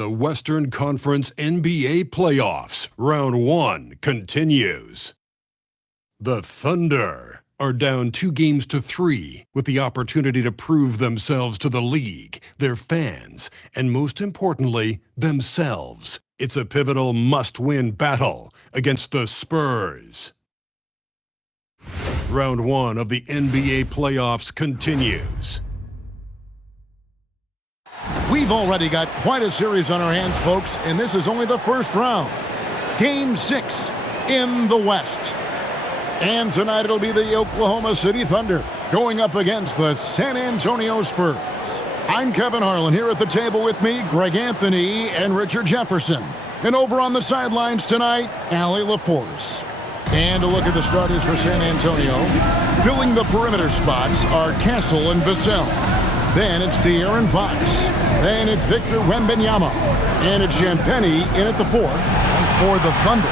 The Western Conference NBA Playoffs, Round 1 continues. The Thunder are down 2-3 with the opportunity to prove themselves to the league, their fans, and most importantly, themselves. It's a pivotal must-win battle against the Spurs. Round 1 of the NBA playoffs continues. We've already got quite a series on our hands, folks, and this is only the first round. Game 6 in the West. And tonight it'll be the Oklahoma City Thunder going up against the San Antonio Spurs. I'm Kevin Harlan. Here at the table with me, Greg Anthony and Richard Jefferson. And over on the sidelines tonight, Allie LaForce. And a look at the starters for San Antonio. Filling the perimeter spots are Castle and Vassell. Then it's De'Aaron Fox. Then it's Victor Wembanyama. And it's Champagnie in at the 4 for the Thunder.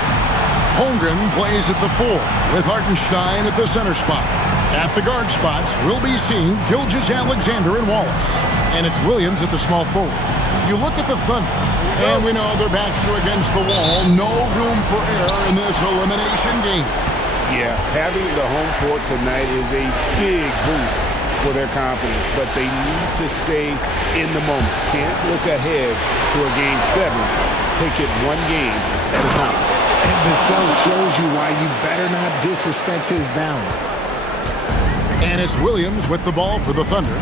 Holmgren plays at the 4 with Hartenstein at the center spot. At the guard spots, we'll be seeing Gilgeous-Alexander and Wallace. And it's Williams at the small forward. You look at the Thunder, and we know their backs are against the wall. No room for error in this elimination game. Yeah, having the home court tonight is a big boost for their confidence, but they need to stay in the moment. Can't look ahead to a Game 7. Take it one game at a time. And Vassell shows you why you better not disrespect his balance. And it's Williams with the ball for the Thunder.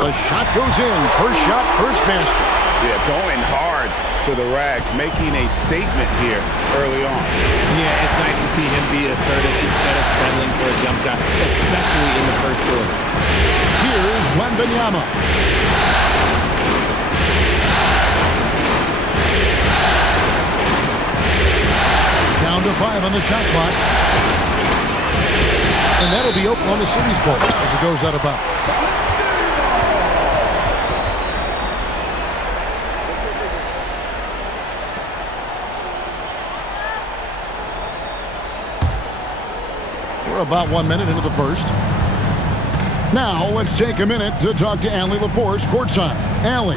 The shot goes in. First shot, first basket. Yeah, going hard to the rack, making a statement here early on. Yeah, it's nice to see him be assertive instead of settling for a jump shot, especially in the first quarter. Here's Wembanyama. Down to 5 on the shot clock. And that'll be Oklahoma City's ball as it goes out of bounds. We're about 1 minute into the first. Now, let's take a minute to talk to Allie LaForce, courtside. Allie.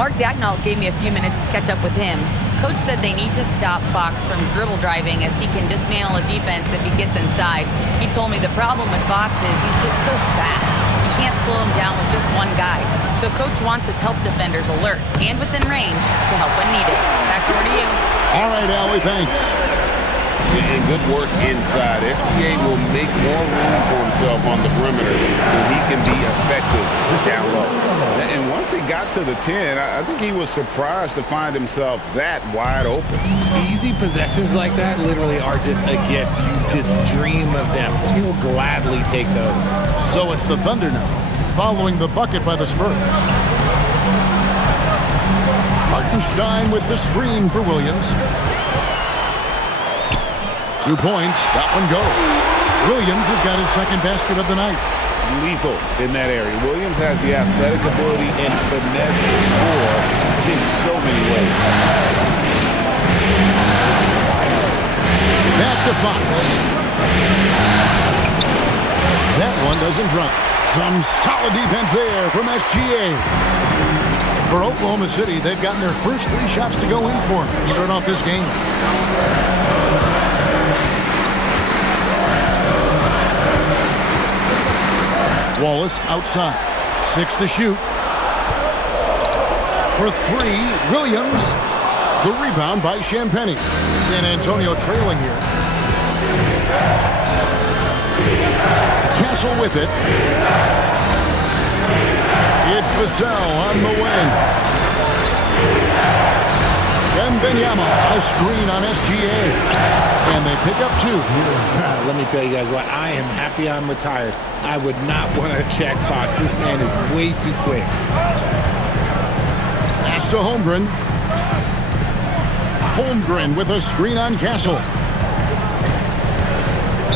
Mark Dagnall gave me a few minutes to catch up with him. Coach said they need to stop Fox from dribble driving as he can dismantle a defense if he gets inside. He told me the problem with Fox is he's just so fast. You can't slow him down with just one guy. So Coach wants his help defenders alert and within range to help when needed. Back over to you. All right, Allie, thanks. And good work inside. SGA will make more room for himself on the perimeter when he can be effective down low. And once he got to the 10, I think he was surprised to find himself that wide open. Easy possessions like that literally are just a gift. You just dream of them. He'll gladly take those. So it's the Thunder now, following the bucket by the Spurs. Hartenstein with the screen for Williams. 2 points. That one goes. Williams has got his second basket of the night. Lethal in that area. Williams has the athletic ability and finesse to score in so many ways. Back to Fox. That one doesn't drop. Some solid defense there from SGA. For Oklahoma City, they've gotten their first 3 shots to go in for them to start off this game. Wallace outside. 6 to shoot. For 3, Williams. The rebound by Champagnie. San Antonio trailing here. Castle with it. It's Vassell on the wing. Wembanyama, a screen on SGA. And they pick up 2. Let me tell you guys what, I am happy I'm retired. I would not want to check Fox. This man is way too quick. Pass to Holmgren. Holmgren with a screen on Castle.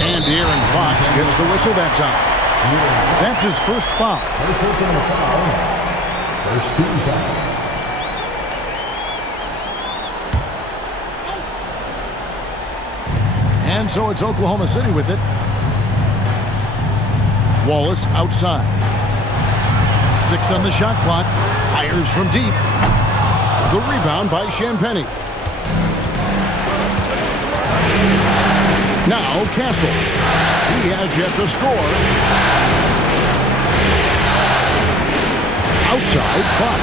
And De'Aaron Fox gets the whistle that time. That's his first foul. First team foul. And so it's Oklahoma City with it. Wallace outside. 6 on the shot clock. Fires from deep. The rebound by Champagnie. Now Castle. He has yet to score. Outside Fox.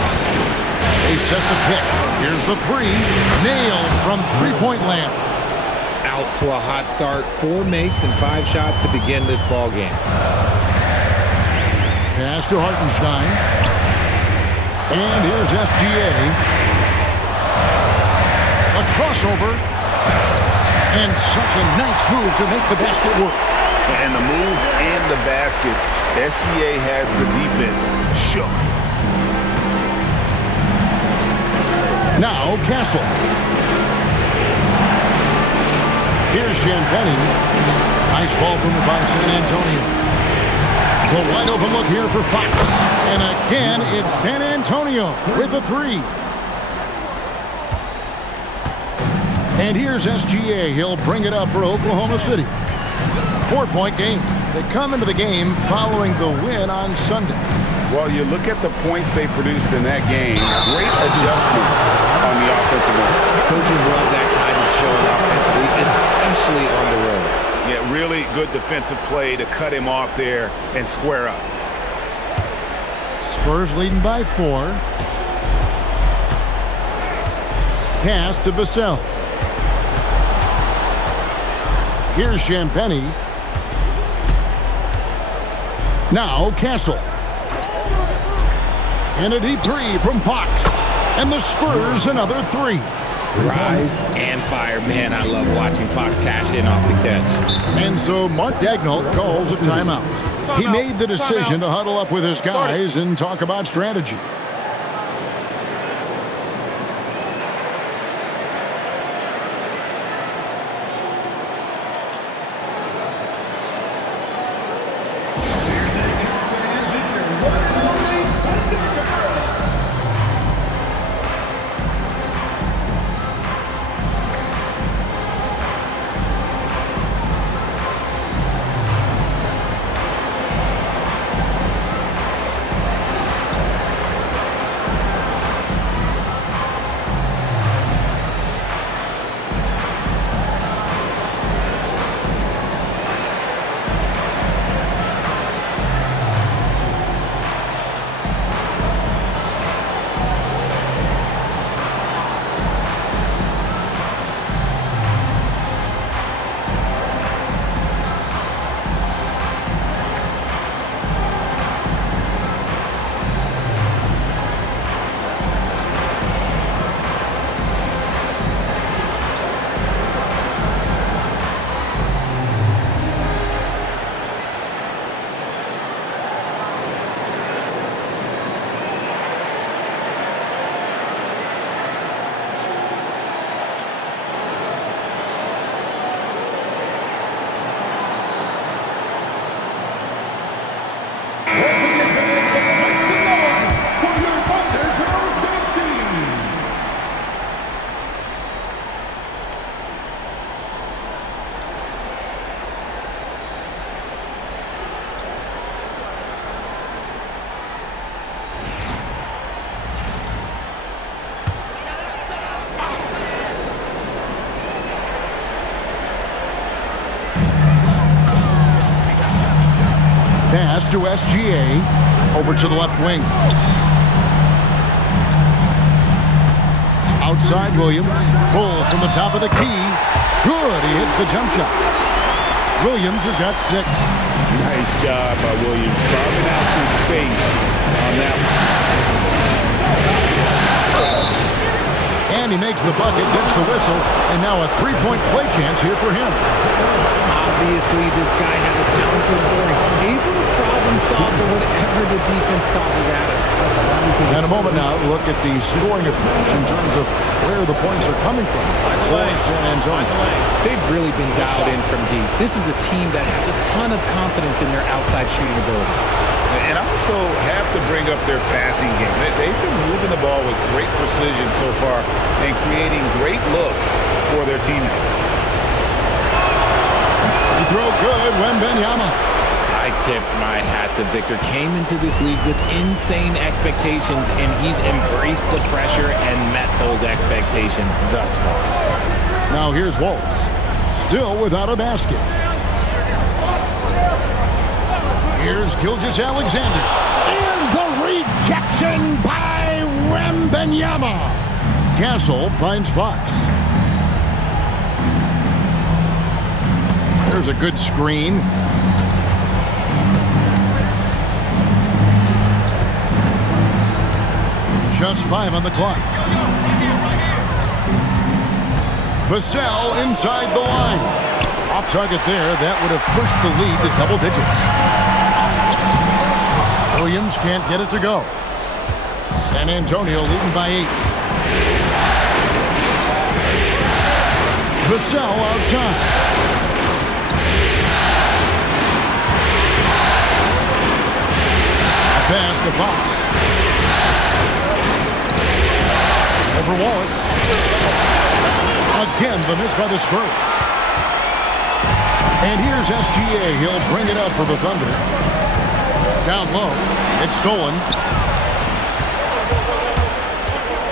They set the pick. Here's the three. Nailed from three-point land. Out to a hot start. 4 makes and 5 shots to begin this ball game. Pass to Hartenstein. And here's SGA. A crossover. And such a nice move to make the basket work. And the move and the basket, SGA has the defense shook. Now Castle. Here's Champagnie. Nice ball movement by San Antonio. The wide open look here for Fox. And again, it's San Antonio with a three. And here's SGA. He'll bring it up for Oklahoma City. 4-point game. They come into the game following the win on Sunday. Well, you look at the points they produced in that game. Great adjustments on the offensive end. Coaches love that kind of showing offensively, especially on the road. Yeah, really good defensive play to cut him off there and square up. Spurs leading by 4. Pass to Vassell. Here's Champagnie. Now Castle. And a deep three from Fox. And the Spurs another 3. Rise and fire. Man, I love watching Fox cash in off the catch. And so Mark Daigneault calls a timeout. He made the decision to huddle up with his guys and talk about strategy. Pass to SGA. Over to the left wing. Outside Williams. Pulls from the top of the key. Good. He hits the jump shot. Williams has got 6. Nice job by Williams, carving out some space on that one. And he makes the bucket, gets the whistle, and now a 3-point play chance here for him. Obviously, this guy has a talent for scoring. Able to problem solve for whatever the defense tosses at him. And a moment now, look at the scoring approach in terms of where the points are coming from for San Antonio. They've really been dialed in from deep. This is a team that has a ton of confidence in their outside shooting ability. And I also have to bring up their passing game. They've been moving the ball with great precision so far and creating great looks for their teammates. Throw good, Wembanyama. I tip my hat to Victor. Came into this league with insane expectations, and he's embraced the pressure and met those expectations thus far. Now here's Wallace, still without a basket. Here's Gilgeous-Alexander. And the rejection by Wembanyama. Castle finds Fox. There's a good screen. Just 5 on the clock. Vassell inside the line. Off target there. That would have pushed the lead to double digits. Williams can't get it to go. San Antonio leading by 8. Vassell outside. Pass to Fox. Over Wallace. Again, the miss by the Spurs. And here's SGA. He'll bring it up for the Thunder. Down low. It's stolen.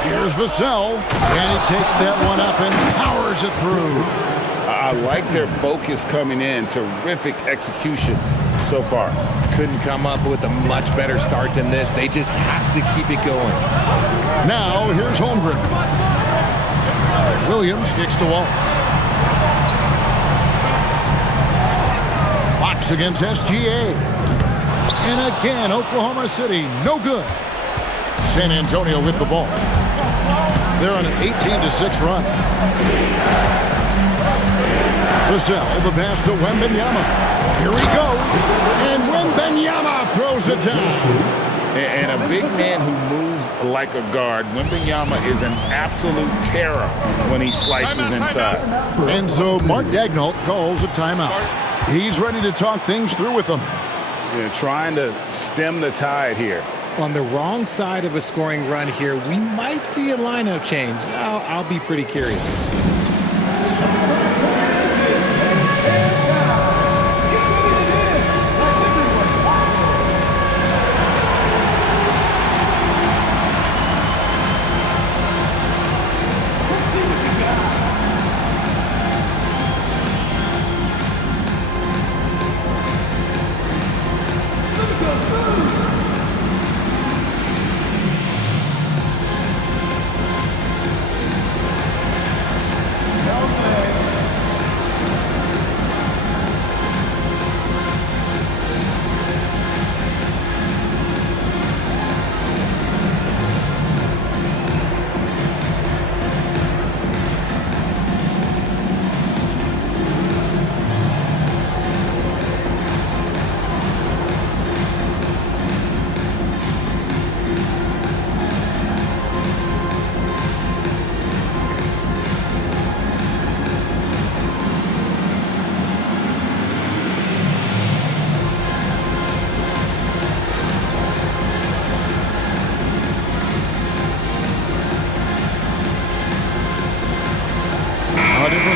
Here's Vassell. And he takes that one up and powers it through. I like their focus coming in. Terrific execution so far. Couldn't come up with a much better start than this. They just have to keep it going. Now, here's Holmgren. Williams kicks to Wallace. Fox against SGA. And again, Oklahoma City, no good. San Antonio with the ball. They're on an 18-6 run. Vassell, the pass to Wembanyama. Here he goes. And Wembanyama throws it down. And a big man who moves like a guard. Wembanyama is an absolute terror when he slices inside. And so Mark Daigneault calls a timeout. He's ready to talk things through with them. They're trying to stem the tide here. On the wrong side of a scoring run here, we might see a lineup change. I'll be pretty curious.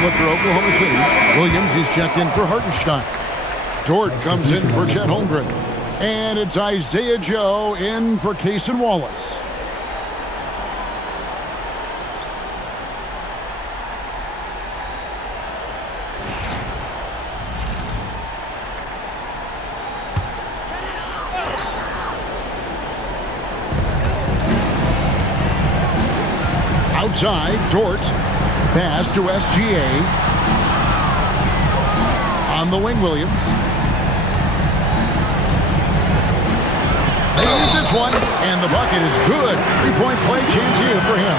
Look for Oklahoma City. Williams is checked in for Hartenstein. Dort comes in for Chet Holmgren. And it's Isaiah Joe in for Cason Wallace. Outside, Dort. Pass to SGA. On the wing, Williams. They need this one, and the bucket is good. Three-point play chance here for him.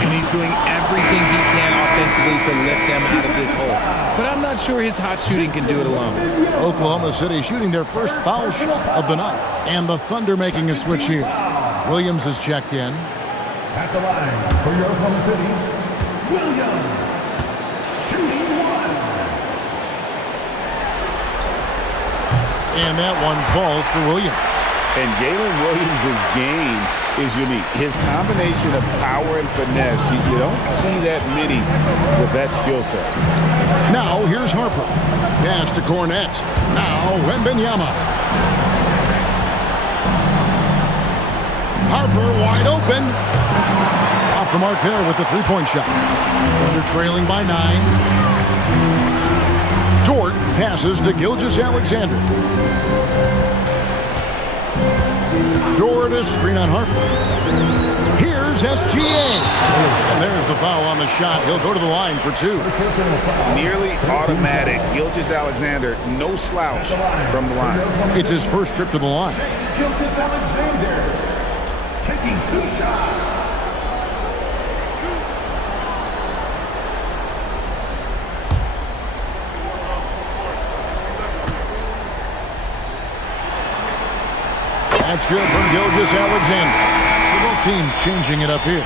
And he's doing everything he can offensively to lift them out of this hole. But I'm not sure his hot shooting can do it alone. Oklahoma City shooting their first foul shot of the night. And the Thunder making a switch here. Williams is checked in. At the line for your Oklahoma City, Williams, shooting one. And that one falls for Williams. And Jalen Williams' game is unique. His combination of power and finesse, you don't see that many with that skill set. Now here's Harper. Pass to Cornette. Now Wembanyama. Harper wide open. Off the mark there with the three-point shot. Thunder trailing by 9. Dort passes to Gilgeous-Alexander. Dort is screen on Harper. Here's SGA. And there's the foul on the shot. He'll go to the line for 2. Nearly automatic. Gilgeous-Alexander, no slouch from the line. It's his first trip to the line. Gilgeous-Alexander taking 2 shots. That's good from Gilgeous-Alexander. So both teams changing it up here.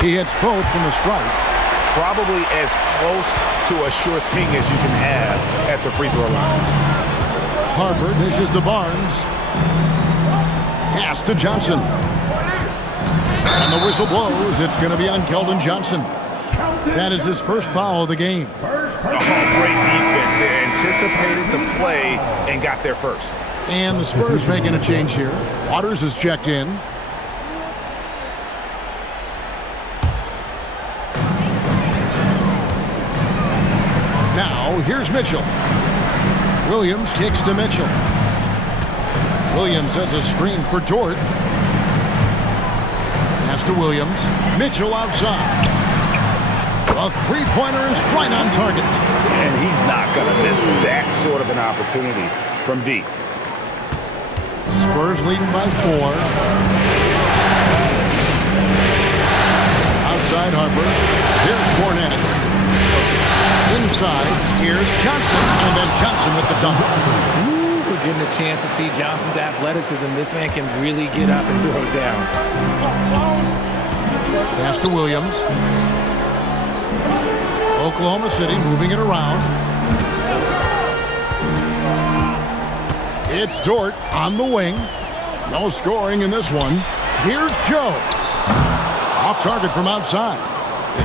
He hits both from the stripe. Probably as close to a sure thing as you can have at the free throw line. Harper dishes to Barnes. Pass to Johnson. And the whistle blows. It's going to be on Keldon Johnson. That is his first foul of the game. Oh, great defense. They anticipated the play and got there first. And the Spurs making a change here. Waters is checked in. Now, here's Mitchell. Williams kicks to Mitchell. Williams sets a screen for Dort. Pass to Williams. Mitchell outside. A three-pointer is right on target. And he's not going to miss that sort of an opportunity from deep. Spurs leading by 4. Outside Harper. Here's Cornette. Inside, here's Johnson, and then Johnson with the dunk. We're getting a chance to see Johnson's athleticism. This man can really get up and throw it down. Pass to Williams. Oklahoma City moving it around. It's Dort on the wing. No scoring in this one. Here's Joe. Off target from outside.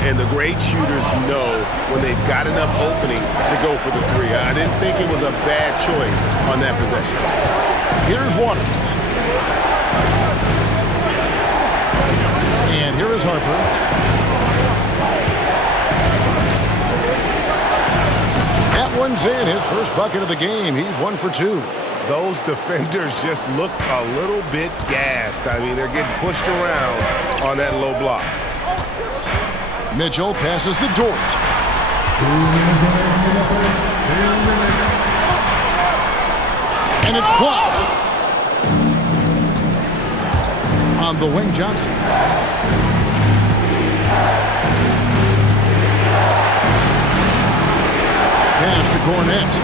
And the great shooters know when they've got enough opening to go for the 3. I didn't think it was a bad choice on that possession. Here's Waters. And here is Harper. That one's in. His first bucket of the game. He's 1 for 2. Those defenders just look a little bit gassed. I mean, they're getting pushed around on that low block. Mitchell passes to Dort. 2 minutes in the first. 2 minutes. And it's blocked. On the wing, Johnson. Pass to Cornette.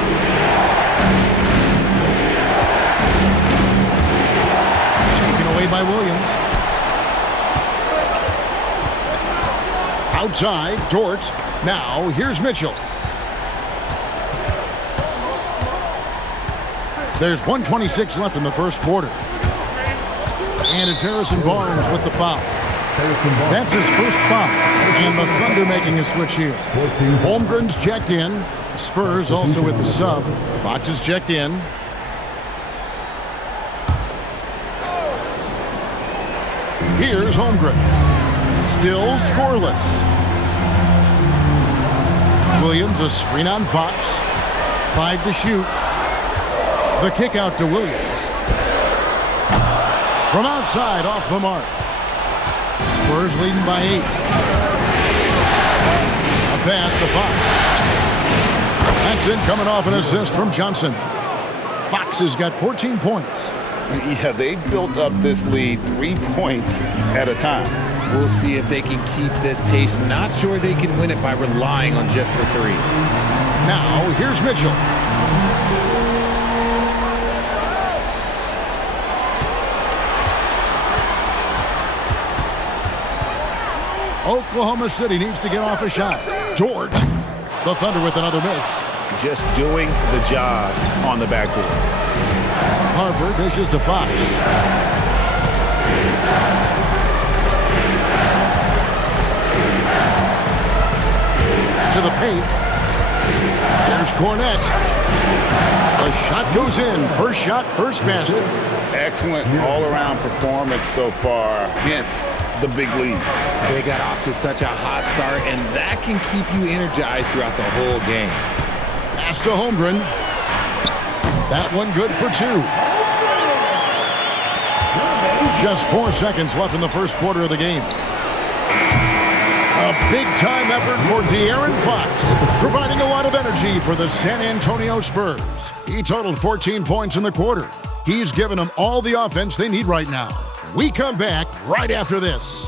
Taken away by Williams. Outside, Dort. Now, here's Mitchell. There's 1:26 left in the first quarter. And it's Harrison Barnes with the foul. That's his first foul. And the Thunder making a switch here. Holmgren's checked in. Spurs also with the sub. Fox is checked in. Here's Holmgren. Still scoreless. Williams a screen on Fox. 5 to shoot. The kick out to Williams. From outside, off the mark. Spurs leading by 8. A pass to Fox. That's in, coming off an assist from Johnson. Fox has got 14 points. Yeah, they built up this lead 3 points at a time. We'll see if they can keep this pace. Not sure they can win it by relying on just the 3. Now, here's Mitchell. Oklahoma City needs to get off a shot. Dort. The Thunder with another miss. Just doing the job on the backboard. Harper dishes to Fox. To the paint. Here's Cornette. The shot goes in. First shot, first basket. Excellent all-around performance so far against the big lead. They got off to such a hot start, and that can keep you energized throughout the whole game. Pass to Holmgren. That one good for 2. Just 4 seconds left in the first quarter of the game. A big-time effort for De'Aaron Fox, providing a lot of energy for the San Antonio Spurs. He totaled 14 points in the quarter. He's given them all the offense they need right now. We come back right after this.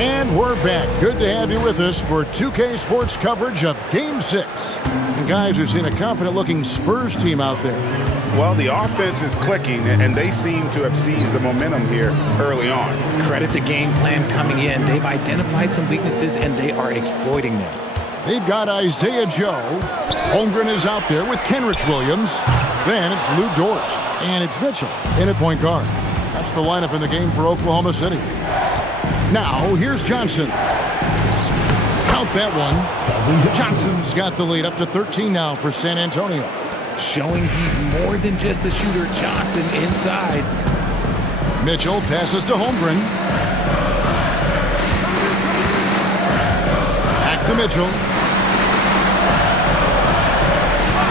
And we're back. Good to have you with us for 2K Sports coverage of Game 6. And guys, we've seen a confident-looking Spurs team out there. Well, the offense is clicking, and they seem to have seized the momentum here early on. Credit the game plan coming in. They've identified some weaknesses, and they are exploiting them. They've got Isaiah Joe. Holmgren is out there with Kenrich Williams. Then it's Lou Dort. And it's Mitchell in at point guard. That's the lineup in the game for Oklahoma City. Now, here's Johnson. Count that one. Johnson's got the lead up to 13 now for San Antonio. Showing he's more than just a shooter. Johnson inside. Mitchell passes to Holmgren. Back to Mitchell.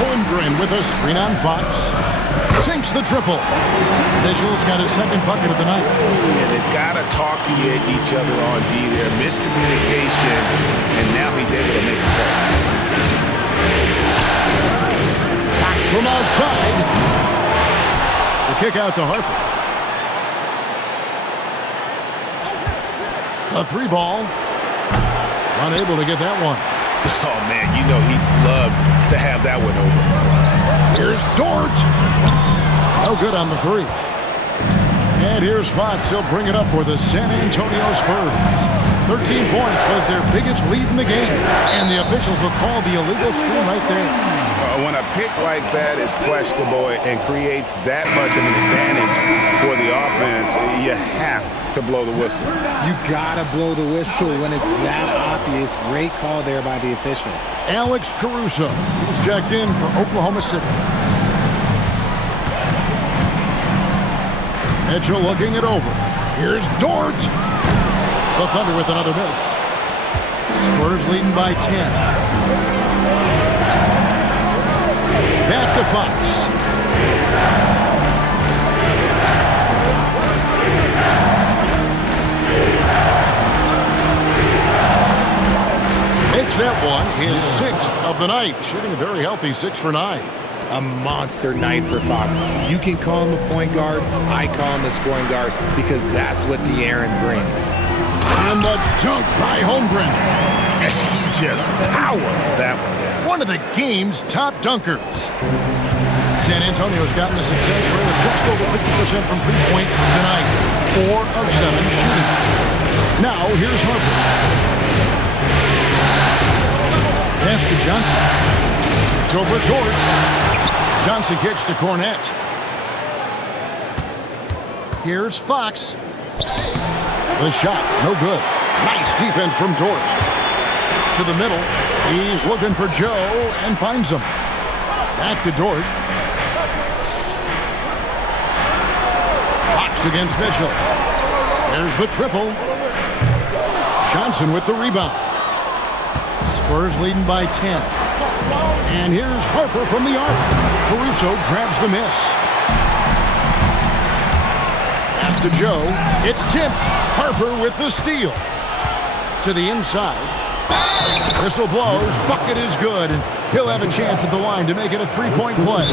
Holmgren with a screen on Fox. Sinks the triple. Mitchell's got his second bucket of the night. Yeah, they've got to talk to each other on D there. Miscommunication, and now he's able to make a play. Back from outside. The kick out to Harper. A 3-ball. Unable to get that one. Oh, man, you know he'd love to have that one over. Here's Dort. No good on the 3. And here's Fox. He'll bring it up for the San Antonio Spurs. 13 points was their biggest lead in the game. And the officials will call the illegal screen right there. When a pick like that is questionable and creates that much of an advantage for the offense, you have to blow the whistle. You gotta blow the whistle when it's that obvious. Great call there by the official. Alex Caruso. He's checked in for Oklahoma City. Mitchell looking it over. Here's Dort. The Thunder with another miss. Spurs leading by 10. Back to Fox. Makes that one his 6th of the night. Shooting a very healthy 6 for 9. A monster night for Fox. You can call him a point guard. I call him a scoring guard because that's what De'Aaron brings. And the dunk by Holmgren. And he just powered that one. One of the game's top dunkers. San Antonio's gotten a success rate of just over 50% from three-point tonight. 4 of 7 shooting. Now, here's Harper. Pass to Johnson. It's over Dort. Johnson kicks to Cornette. Here's Fox. The shot, no good. Nice defense from Dort. To the middle. He's looking for Joe and finds him. Back to Dort. Fox against Mitchell. There's the triple. Johnson with the rebound. Spurs leading by 10. And here's Harper from the arc. Caruso grabs the miss. Pass to Joe. It's tipped. Harper with the steal. To the inside. Whistle blows. Bucket is good. He'll have a chance at the line to make it a three-point play.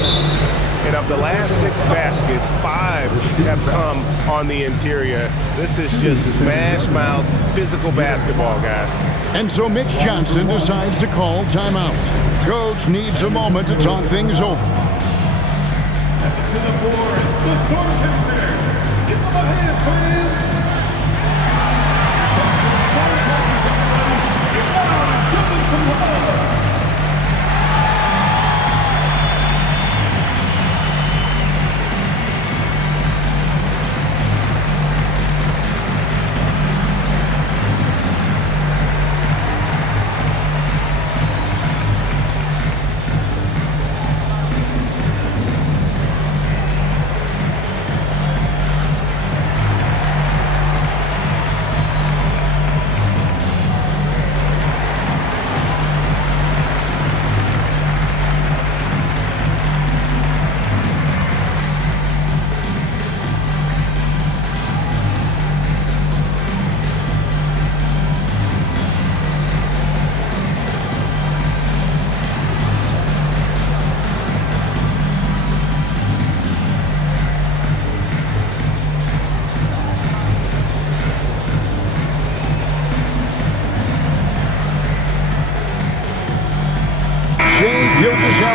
And of the last 6 baskets, 5 have come on the interior. This is just smash-mouth, physical basketball, guys. And so Mitch Johnson decides to call timeout. Coach needs a moment to talk things over. To the board, the goaltender. Give him a hand, please. Give him some love.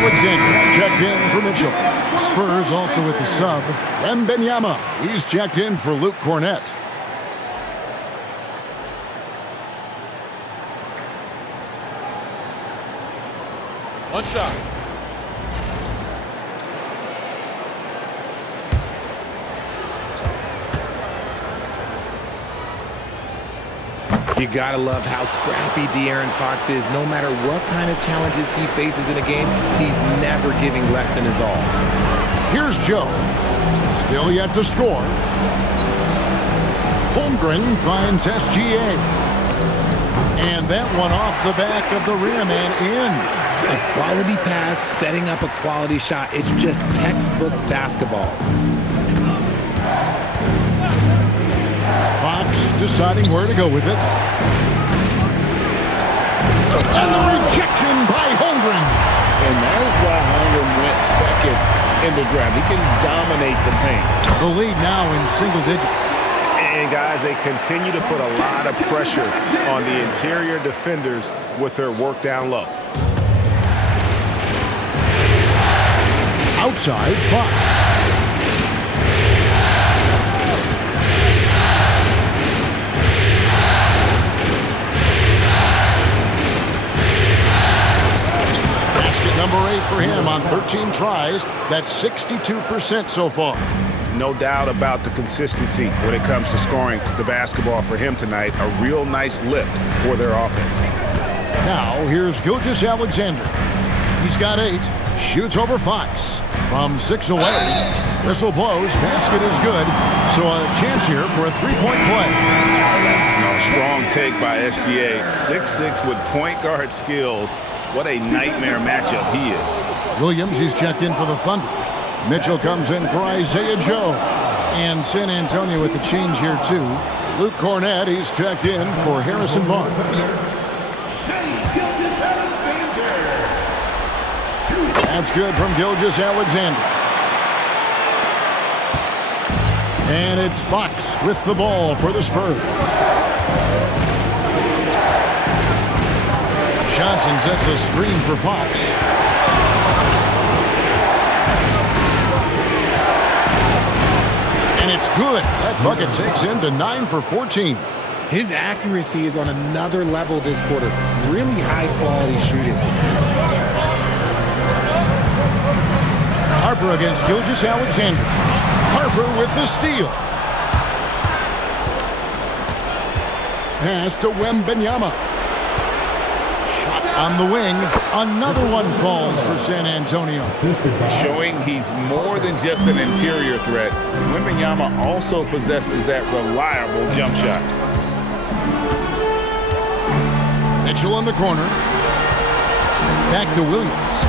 Alexander checked in for Mitchell. Spurs also with the sub. Wembanyama, he's checked in for Luke Cornett. One shot. You gotta love how scrappy De'Aaron Fox is. No matter what kind of challenges he faces in a game, he's never giving less than his all. Here's Joe. Still yet to score. Holmgren finds SGA. And that one off the back of the rim and in. A quality pass, setting up a quality shot. It's just textbook basketball. Fox deciding where to go with it. And the rejection by Holmgren. And that is why Holmgren went second in the draft. He can dominate the paint. The lead now in single digits. And, guys, they continue to put a lot of pressure on the interior defenders with their work down low. Outside, Fox. Number 8 for him on 13 tries. That's 62% so far. No doubt about the consistency when it comes to scoring the basketball for him tonight. A real nice lift for their offense. Now, here's Gilgeous-Alexander. He's got 8. Shoots over Fox. From 6 away. Whistle blows. Basket is good. So a chance here for a three-point play. Strong take by SGA. 6'6" with point guard skills. What a nightmare matchup he is. Williams, he's checked in for the Thunder. Mitchell comes in for Isaiah Joe. And San Antonio with the change here, too. Luke Cornett, he's checked in for Harrison Barnes. That's good from Gilgeous-Alexander. And it's Fox with the ball for the Spurs. Johnson sets the screen for Fox. And it's good. That bucket takes him to 9 for 14. His accuracy is on another level this quarter. Really high-quality shooting. Harper against Gilgeous-Alexander. Harper with the steal. Pass to Wembanyama. Shot on the wing. Another one falls for San Antonio. Showing he's more than just an interior threat. Wembanyama also possesses that reliable jump shot. Mitchell in the corner. Back to Williams.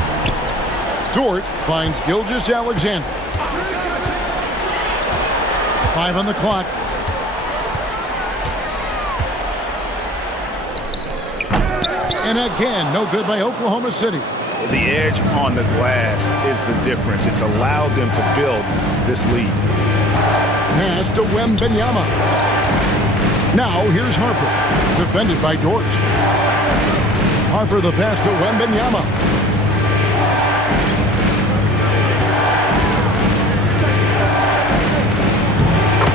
Dort finds Gilgeous-Alexander. 5 on the clock. And again, no good by Oklahoma City. The edge on the glass is the difference. It's allowed them to build this lead. Pass to Wembanyama. Now here's Harper, defended by Dort. Harper the pass to Wembanyama.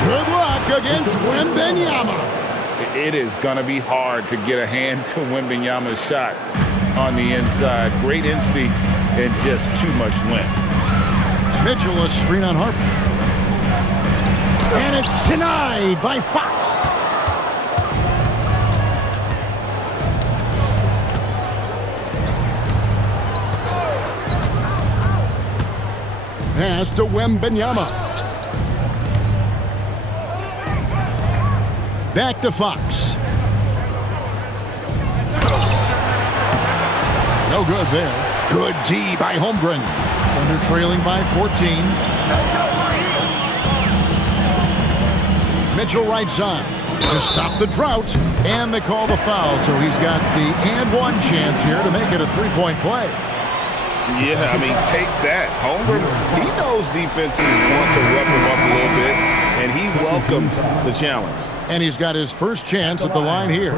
Good luck against Wembanyama. It is going to be hard to get a hand to Wembanyama's shots on the inside. Great instincts and just too much length. Mitchell a screen on Harper. And it's denied by Fox. Pass to Wembanyama. Back to Fox. No good there. Good D by Holmgren. Under trailing by 14. Mitchell right side to stop the drought. And they call the foul, so he's got the and one chance here to make it a three-point play. Yeah, I mean, take that. Holmgren, he knows defenses want to rough him up a little bit, and he welcomes the challenge. And he's got his first chance at the line here.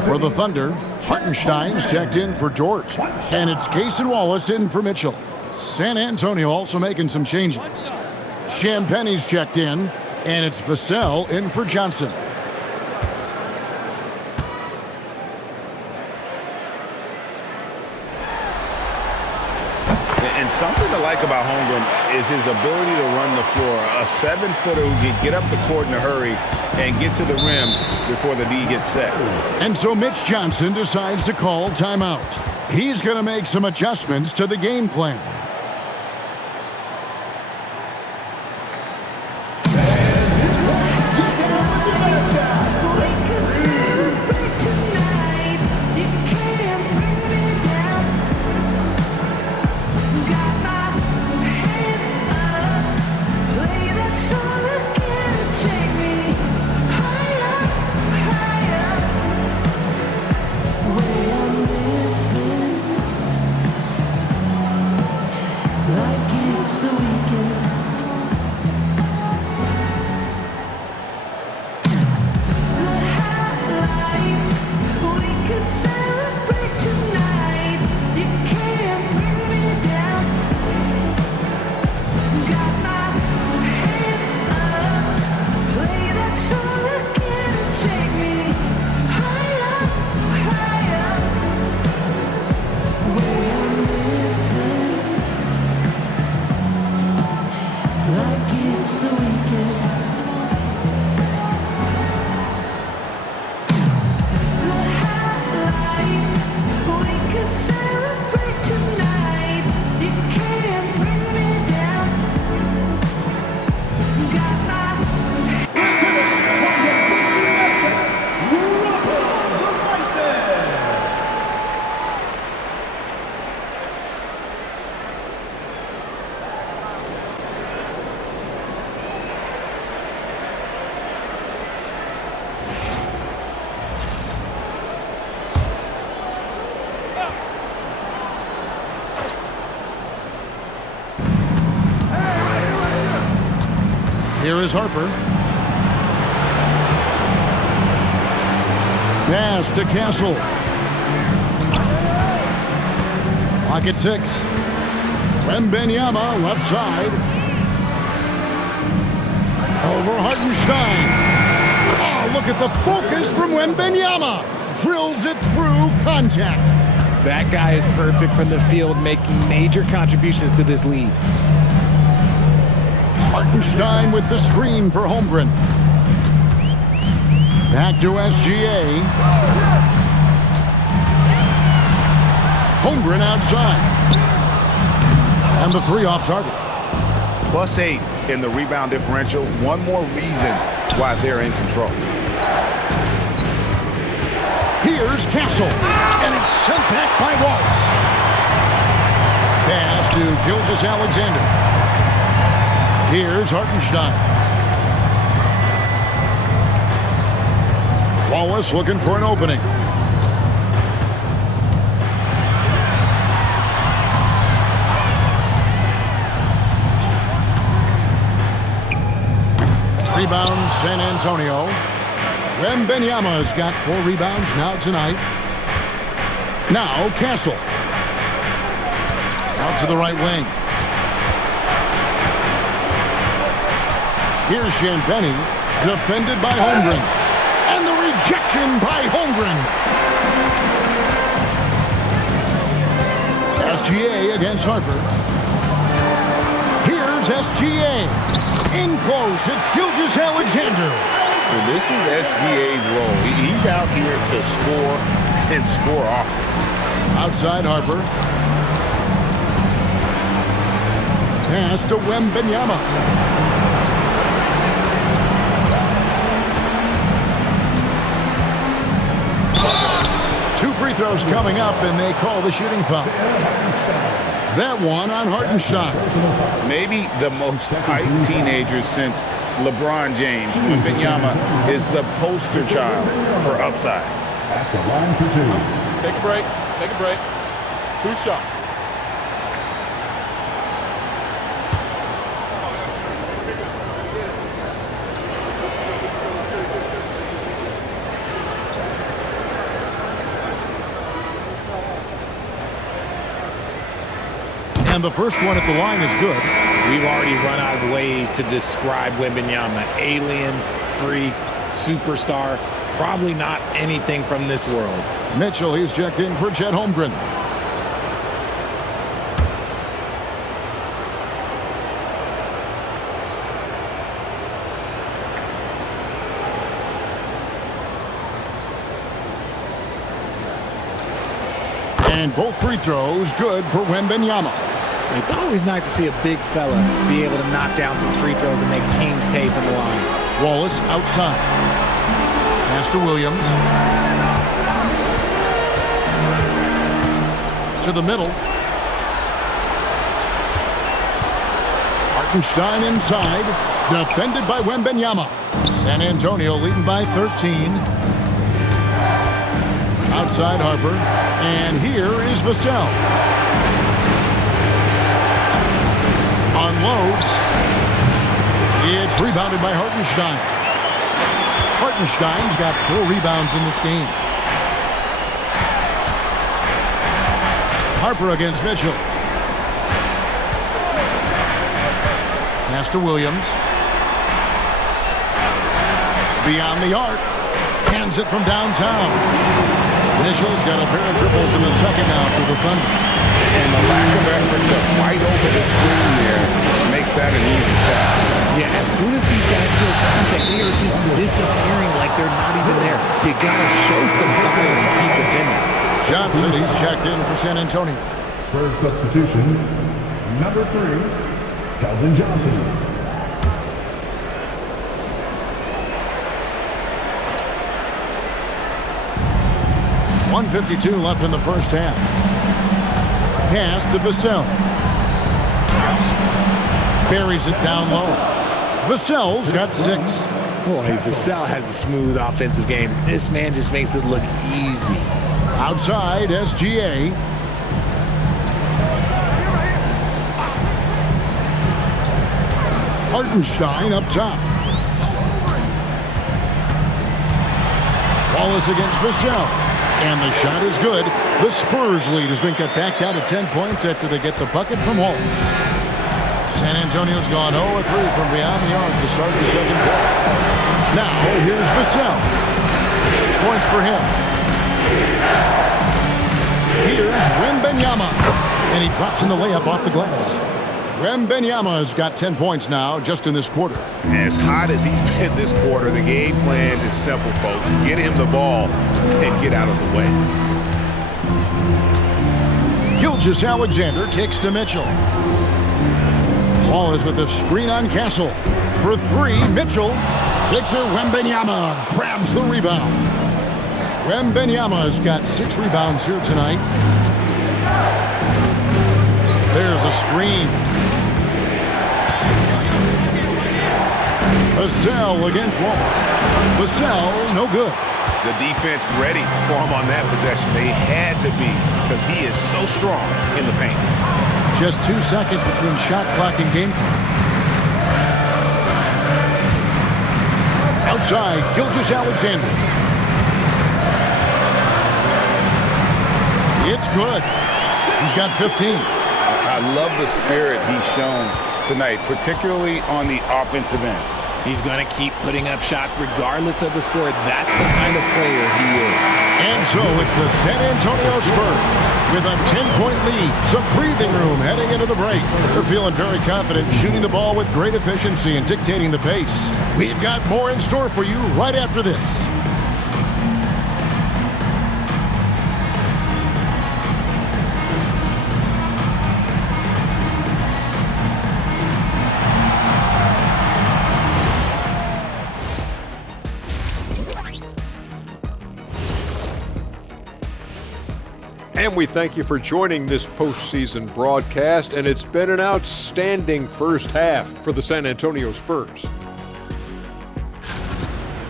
For the Thunder, Hartenstein's checked in for Dort. And it's Case and Wallace in for Mitchell. San Antonio also making some changes. Champagne's checked in, and it's Vassell in for Johnson. And something to like about Holmgren is his ability to run the floor. A 7-footer who can get up the court in a hurry and get to the rim before the D gets set. And so Mitch Johnson decides to call timeout. He's going to make some adjustments to the game plan. Here is Harper. Pass to Castle. Clock at 6. Wembanyama left side. Over Hartenstein. Oh, look at the focus from Wembanyama. Drills it through contact. That guy is perfect from the field, making major contributions to this lead. Hartenstein with the screen for Holmgren. Back to SGA. Holmgren outside. And the three off target. +8 in the rebound differential. One more reason why they're in control. Here's Castle. And it's sent back by Wallace. Pass to Gilgeous-Alexander. Here's Hartenstein. Wallace looking for an opening. rebound, San Antonio. Wembanyama's got 4 rebounds now tonight. Now Castle. Out to the right wing. Here's Champagny, defended by Holmgren. And the rejection by Holmgren. SGA against Harper. Here's SGA. In close, it's Gilgeous-Alexander. And this is SGA's role. He's out here to score and score often. Outside Harper. Pass to Wembanyama. Two free throws coming up, and they call the shooting foul. That one on Hartenstein. Maybe the most hyped teenager since LeBron James. Wembanyama is the poster child for upside. At the line for 2. Take a break. Take a break. 2 shots. And the first one at the line is good. We've already run out of ways to describe Wembanyama. Alien, freak, superstar. Probably not anything from this world. Mitchell, he's checked in for Chet Holmgren. And both free throws good for Wembanyama. It's always nice to see a big fella be able to knock down some free throws and make teams pay from the line. Wallace outside. Pass to Williams. To the middle. Hartenstein inside. Defended by Wembanyama. San Antonio leading by 13. Outside Harper. And here is Vassell. Unloads. It's rebounded by Hartenstein. Hartenstein's got 4 rebounds in this game. Harper against Mitchell. Pass to Williams. Beyond the arc. Hands it from downtown. Mitchell's got a pair of triples in the second half for the Thunder. And the lack of effort to fight over the screen there makes that an easy shot. Yeah, as soon as these guys feel contact, they are just disappearing like they're not even there. You gotta show some fire and keep defending. Johnson, he's checked in for San Antonio. Spurs substitution, number 3, Keldon Johnson. .152 left in the first half. Pass to Vassell. Buries it down low. Vassell's got 6. Boy, Vassell has a smooth offensive game. This man just makes it look easy. Outside, SGA. Hartenstein up top. Wallace against Vassell. And the shot is good. The Spurs lead has been cut back down to 10 points after they get the bucket from Wallace. San Antonio's gone 0-3 from beyond the arc to start the second quarter. Now, here's Vassell. 6 points for him. Here's Wembanyama. And he drops in the layup off the glass. Wembanyama's got 10 points now just in this quarter. As hot as he's been this quarter, the game plan is simple, folks. Get him the ball and get out of the way. Gilgeous-Alexander takes to Mitchell. Wallace with the screen on Castle. For 3, Mitchell. Victor Wembanyama grabs the rebound. Wembanyama's got 6 rebounds here tonight. There's a screen. Vassell against Wallace. Vassell, no good. The defense ready for him on that possession. They had to be because he is so strong in the paint. Just 2 seconds between shot clock and game clock. outside, Gilgeous-Alexander. It's good. He's got 15. I love the spirit he's shown tonight, particularly on the offensive end. He's going to keep putting up shots regardless of the score. That's the kind of player he is. And so it's the San Antonio Spurs with a 10-point lead. Some breathing room heading into the break. They're feeling very confident, shooting the ball with great efficiency and dictating the pace. We've got more in store for you right after this. And we thank you for joining this postseason broadcast, and it's been an outstanding first half for the San Antonio Spurs.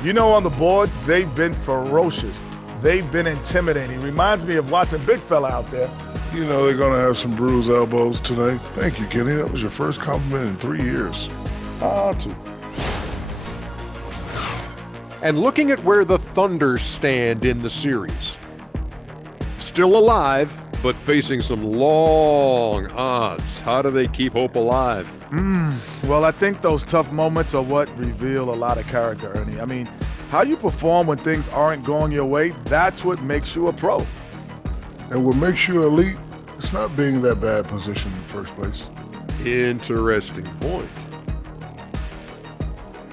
You know, on the boards, they've been ferocious. They've been intimidating. Reminds me of watching Big Fella out there. You know they're going to have some bruised elbows tonight. Thank you, Kenny. That was your first compliment in 3 years. Two. And looking at where the Thunder stand in the series. Still alive, but facing some long odds. How do they keep hope alive? Well, I think those tough moments are what reveal a lot of character, Ernie. I mean, how you perform when things aren't going your way, that's what makes you a pro. And what makes you elite, it's not being in that bad position in the first place. Interesting point.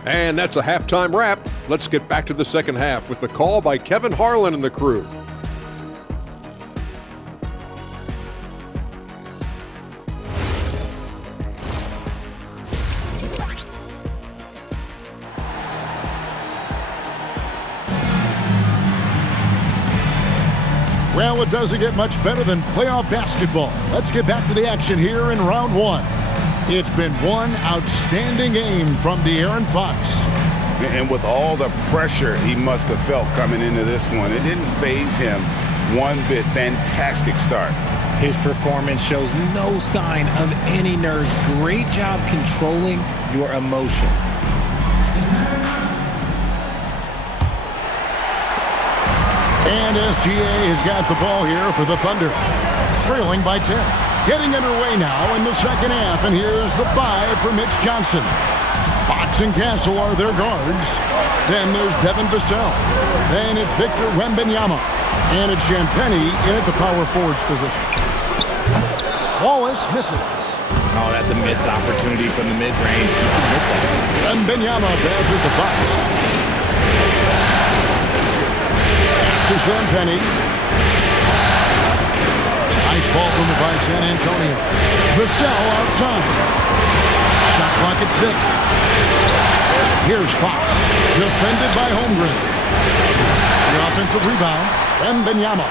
And that's a halftime wrap. Let's get back to the second half with the call by Kevin Harlan and the crew. Well, it doesn't get much better than playoff basketball. Let's get back to the action here in round one. It's been one outstanding game from De'Aaron Fox. And with all the pressure he must have felt coming into this one, it didn't faze him one bit. Fantastic start. His performance shows no sign of any nerves. Great job controlling your emotion. And SGA has got the ball here for the Thunder, trailing by 10. Getting underway now in the second half, and here's the 5 for Mitch Johnson. Fox and Castle are their guards. Then there's Devin Vassell. Then it's Victor Wembanyama. And it's Champagnie in at the power forwards position. Wallace misses. Oh, that's a missed opportunity from the mid-range. He can hit that. Wembanyama passes to Fox. To Champagnie. Nice ball movement by San Antonio. Vassell outside. Shot clock at 6. Here's Fox. Defended by Holmgren. The offensive rebound. Wembanyama.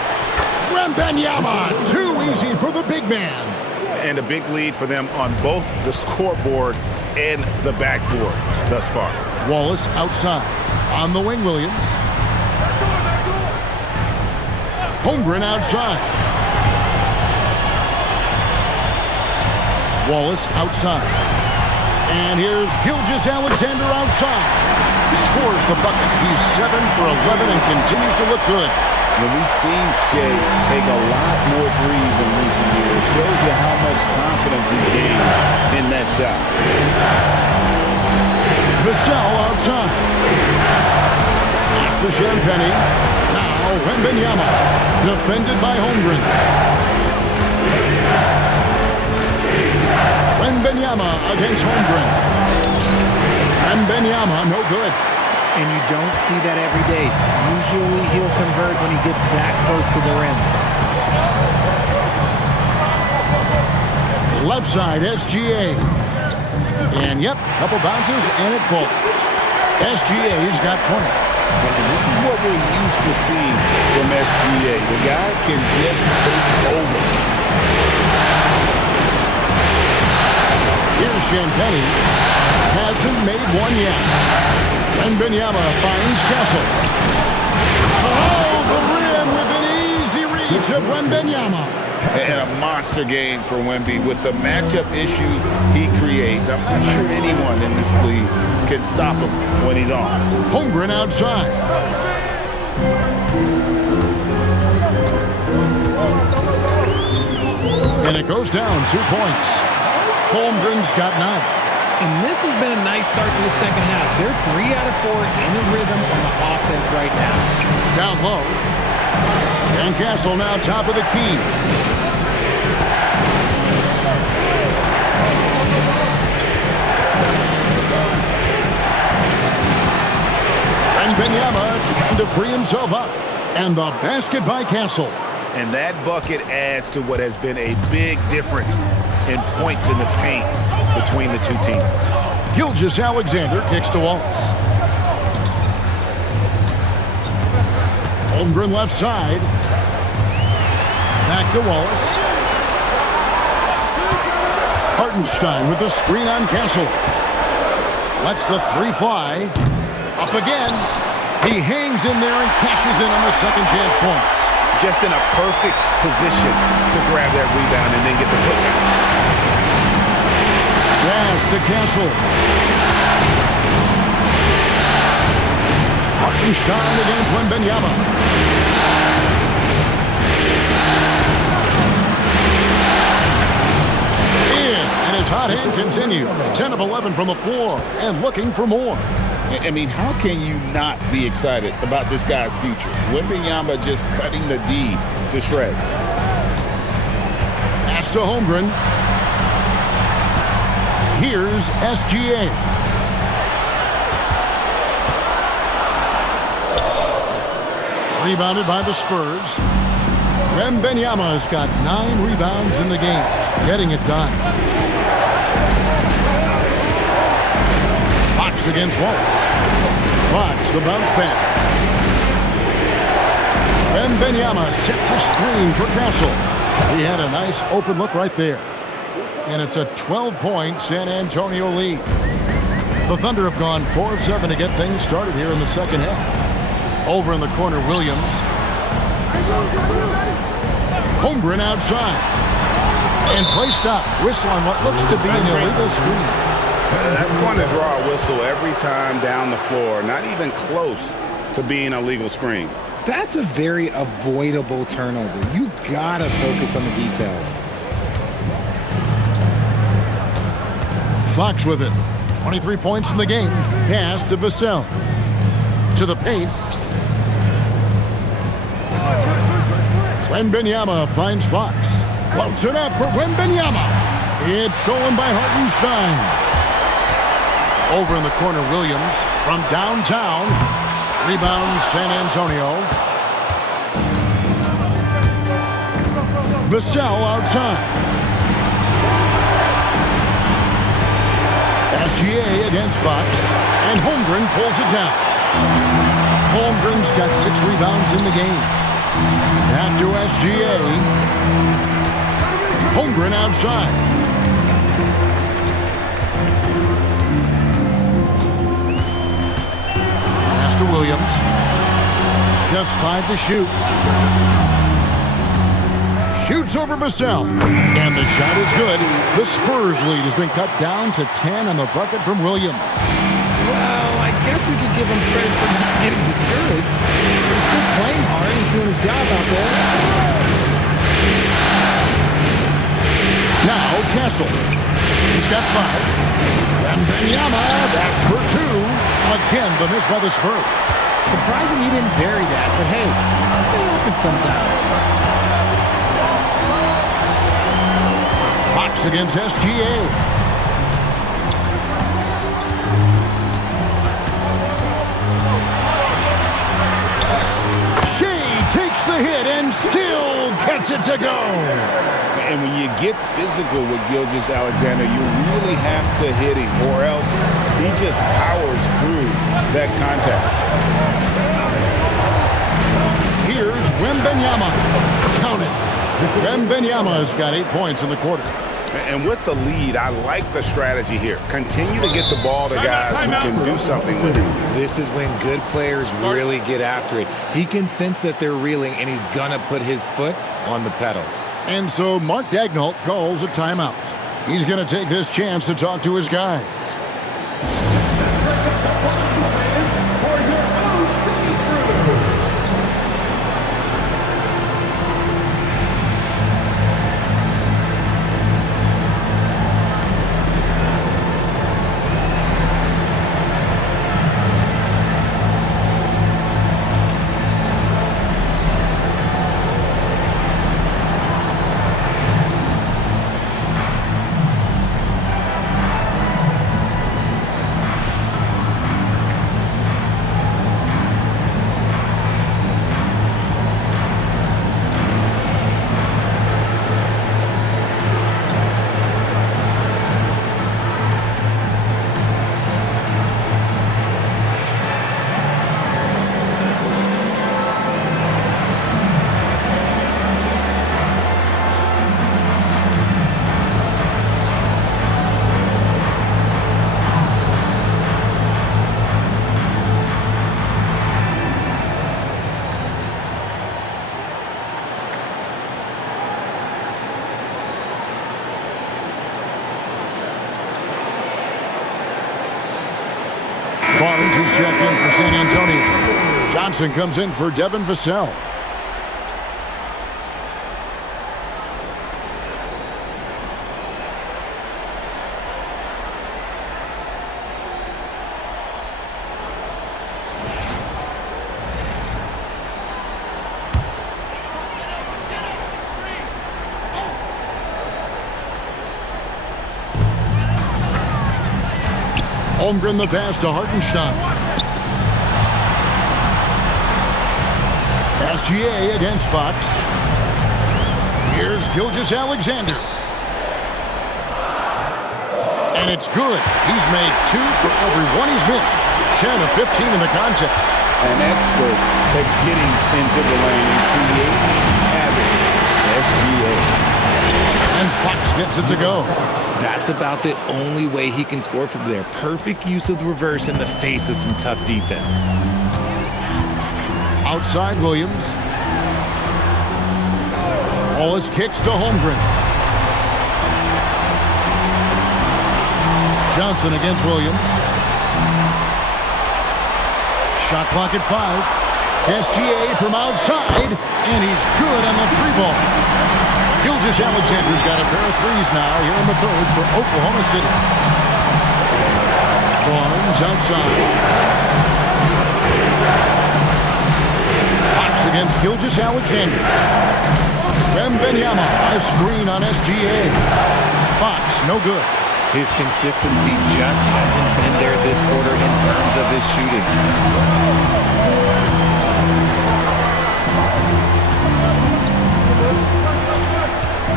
Wembanyama! Too easy for the big man. And a big lead for them on both the scoreboard and the backboard thus far. Wallace outside. On the wing, Williams. Holmgren outside. Wallace outside. And here's Gilgeous-Alexander outside. Scores the bucket. He's 7 for 11 and continues to look good. And we've seen Shea take a lot more threes in recent years. Shows you how much confidence he's gained in that shot. Vassell outside. Pass to Champagnie. Now Wembanyama. Defended by Holmgren. Wembanyama against Holmgren. Wembanyama, no good. And you don't see that every day. Usually he'll convert when he gets that close to the rim. Left side, SGA. And yep, couple bounces and it falls. SGA's got 20. And this is what we're used to seeing from SGA. The guy can just take over. Here's Champagnie. Hasn't made one yet. Wembanyama finds Castle. Oh, the rim with an easy reach of Wembanyama. And a monster game for Wemby with the matchup issues he creates. I'm not sure anyone in this league can stop him when he's on. Holmgren outside. And it goes down 2 points. Holmgren's got 9. And this has been a nice start to the second half. They're 3 out of 4 in a rhythm on the offense right now. Down low. And Castle now top of the key. And Benyama trying to free himself up. And the basket by Castle. And that bucket adds to what has been a big difference in points in the paint between the two teams. Gilgeous-Alexander kicks to Wallace. Holmgren left side. Back to Wallace. Hartenstein with the screen on Castle. Lets the 3 fly. Up again. He hangs in there and cashes in on the second chance points. Just in a perfect position to grab that rebound and then get the putback. Pass to Castle. Hartenstein against Wembanyama. And his hot hand continues. 10 of 11 from the floor and looking for more. I mean, how can you not be excited about this guy's future? Wembanyama just cutting the D to shreds. Pass to Holmgren. Here's SGA. Rebounded by the Spurs. Wembanyama's got 9 rebounds in the game, getting it done. Fox against Wallace. Fox, the bounce pass. Wembanyama sets a screen for Castle. He had a nice open look right there. And it's a 12-point San Antonio lead. The Thunder have gone 4 of 7 to get things started here in the second half. Over in the corner, Williams. Holmgren outside. And play stops. Whistle on what looks to be an illegal screen. That's going to draw a whistle every time down the floor. Not even close to being a legal screen. That's a very avoidable turnover. You gotta focus on the details. Fox with it. 23 points in the game. Pass to Vassell. To the paint. Wembanyama finds Fox. Floats it up for Wembanyama. It's stolen by Hartenstein. Over in the corner, Williams from downtown. Rebound, San Antonio. Vassell outside. SGA against Fox. And Holmgren pulls it down. Holmgren's got 6 rebounds in the game. Back to SGA. Holmgren outside. Pass to Williams. Just 5 to shoot. Shoots over Vassell. And the shot is good. The Spurs lead has been cut down to 10 on the bucket from Williams. Well, I guess we could give him credit for not getting discouraged. He's still playing hard. He's doing his job out there. Now Castle. He's got 5. And Wembanyama, that's for 2. Again, the miss by the Spurs. Surprising he didn't bury that, but hey, it happens sometimes. Fox against SGA. The hit and still gets it to go. And when you get physical with Gilgeous-Alexander, you really have to hit him, or else he just powers through that contact. Here's Wembanyama. Count it. Wembanyama's got 8 points in the quarter. And with the lead, I like the strategy here. Continue to get the ball to guys who can do something with it. This is when good players really get after it. He can sense that they're reeling, and he's gonna put his foot on the pedal. And so Mark Daignault calls a timeout. He's going to take this chance to talk to his guys. Barnes is checked in for San Antonio. Johnson comes in for Devin Vassell. Holmgren the pass to Hartenstein. SGA against Fox. Here's Gilgeous-Alexander. And it's good. He's made 2 for every one he's missed. 10 of 15 in the contest. An expert at getting into the lane and creating havoc. SGA. And Fox gets it to go. That's about the only way he can score from there. Perfect use of the reverse in the face of some tough defense. Outside Williams. Wallace kicks to Holmgren. Johnson against Williams. Shot clock at 5. SGA from outside, and he's good on the 3-ball. Gilgeous-Alexander's got a pair of threes now here in the third for Oklahoma City. Barnes outside. Fox against Gilgeous-Alexander. Wembanyama, a screen on SGA. Fox, no good. His consistency just hasn't been there this quarter in terms of his shooting.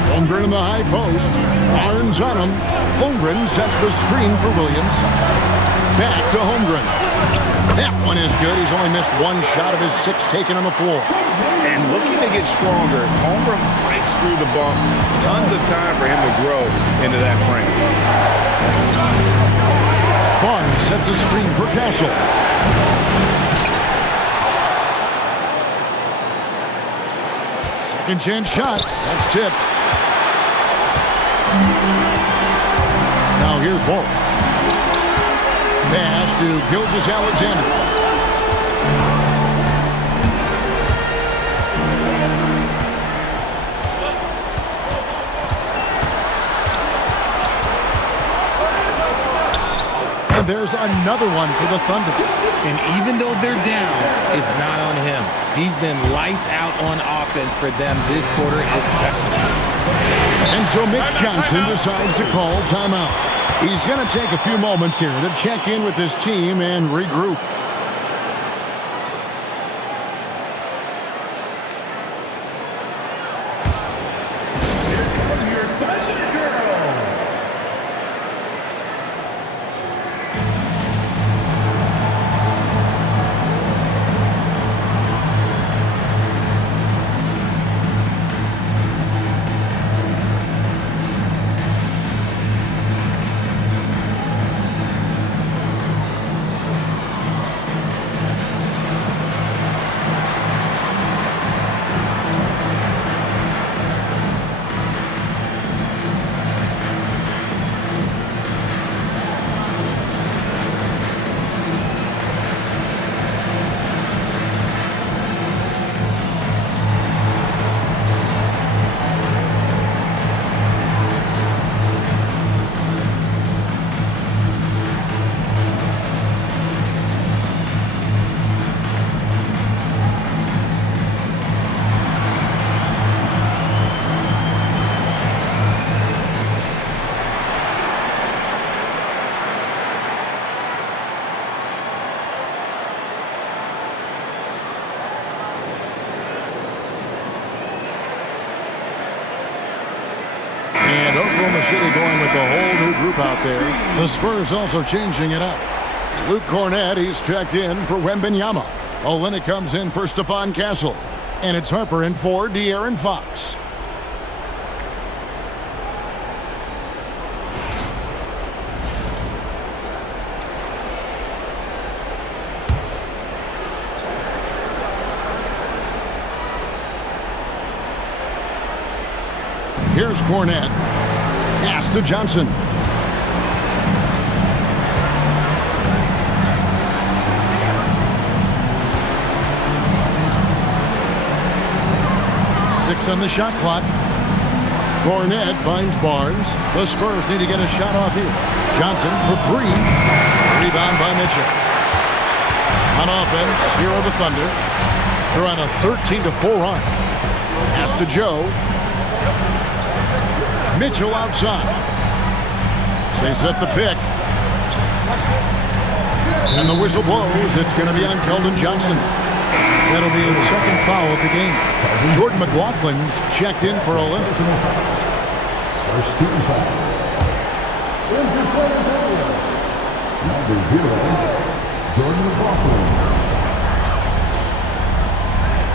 Holmgren in the high post. Barnes on him. Holmgren sets the screen for Williams. Back to Holmgren. That one is good. He's only missed 1 shot of his 6 taken on the floor. And looking to get stronger, Holmgren fights through the bump. Tons of time for him to grow into that frame. Barnes sets a screen for Castle. Second chance shot. That's tipped. Now here's Wallace. Pass to Gilgeous-Alexander. And there's another one for the Thunder. And even though they're down, it's not on him. He's been lights out on offense for them this quarter especially. And so Mitch Johnson decides to call timeout. He's going to take a few moments here to check in with his team and regroup. And Oklahoma City going with a whole new group out there. The Spurs also changing it up. Luke Cornett, he's checked in for Wembanyama. Olynyk comes in for Stephon Castle. And it's Harper in for De'Aaron Fox. Here's Cornett. Pass to Johnson. Six on the shot clock. Cornett finds Barnes. The Spurs need to get a shot off here. Johnson for three. Rebound by Mitchell. On offense, here are the Thunder. They're on a 13-4 run. Pass to Joe. Mitchell outside. They set the pick. And the whistle blows. It's going to be on Keldon Johnson. That'll be his second foul of the game. Jordan McLaughlin's checked in for Olynyk. First team foul. In for San Antonio. Number 0, Jordan McLaughlin.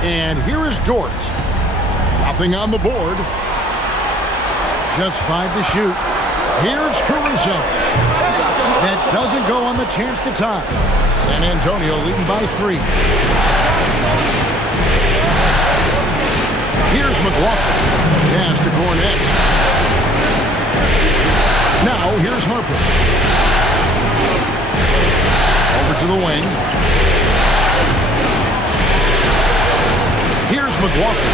And here is Dort. Nothing on the board. Just 5 to shoot. Here's Caruso. That doesn't go on the chance to tie. San Antonio leading by 3. Here's McLaughlin. Pass to Cornett. Now here's Harper. Over to the wing. Here's McLaughlin.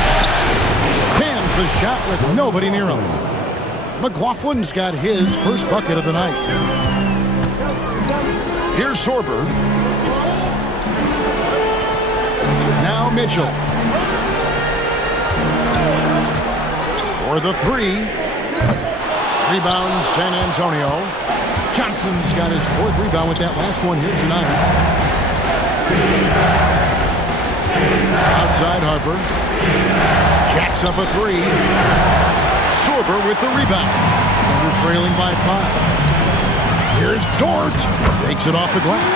Pans the shot with nobody near him. McLaughlin's got his first bucket of the night. Here's Sorber. Now Mitchell. For the 3. Rebound San Antonio. Johnson's got his 4th rebound with that last one here tonight. Outside Harper. Jacks up a 3. Sorber with the rebound. Thunder trailing by 5. Here's Dort. Takes it off the glass.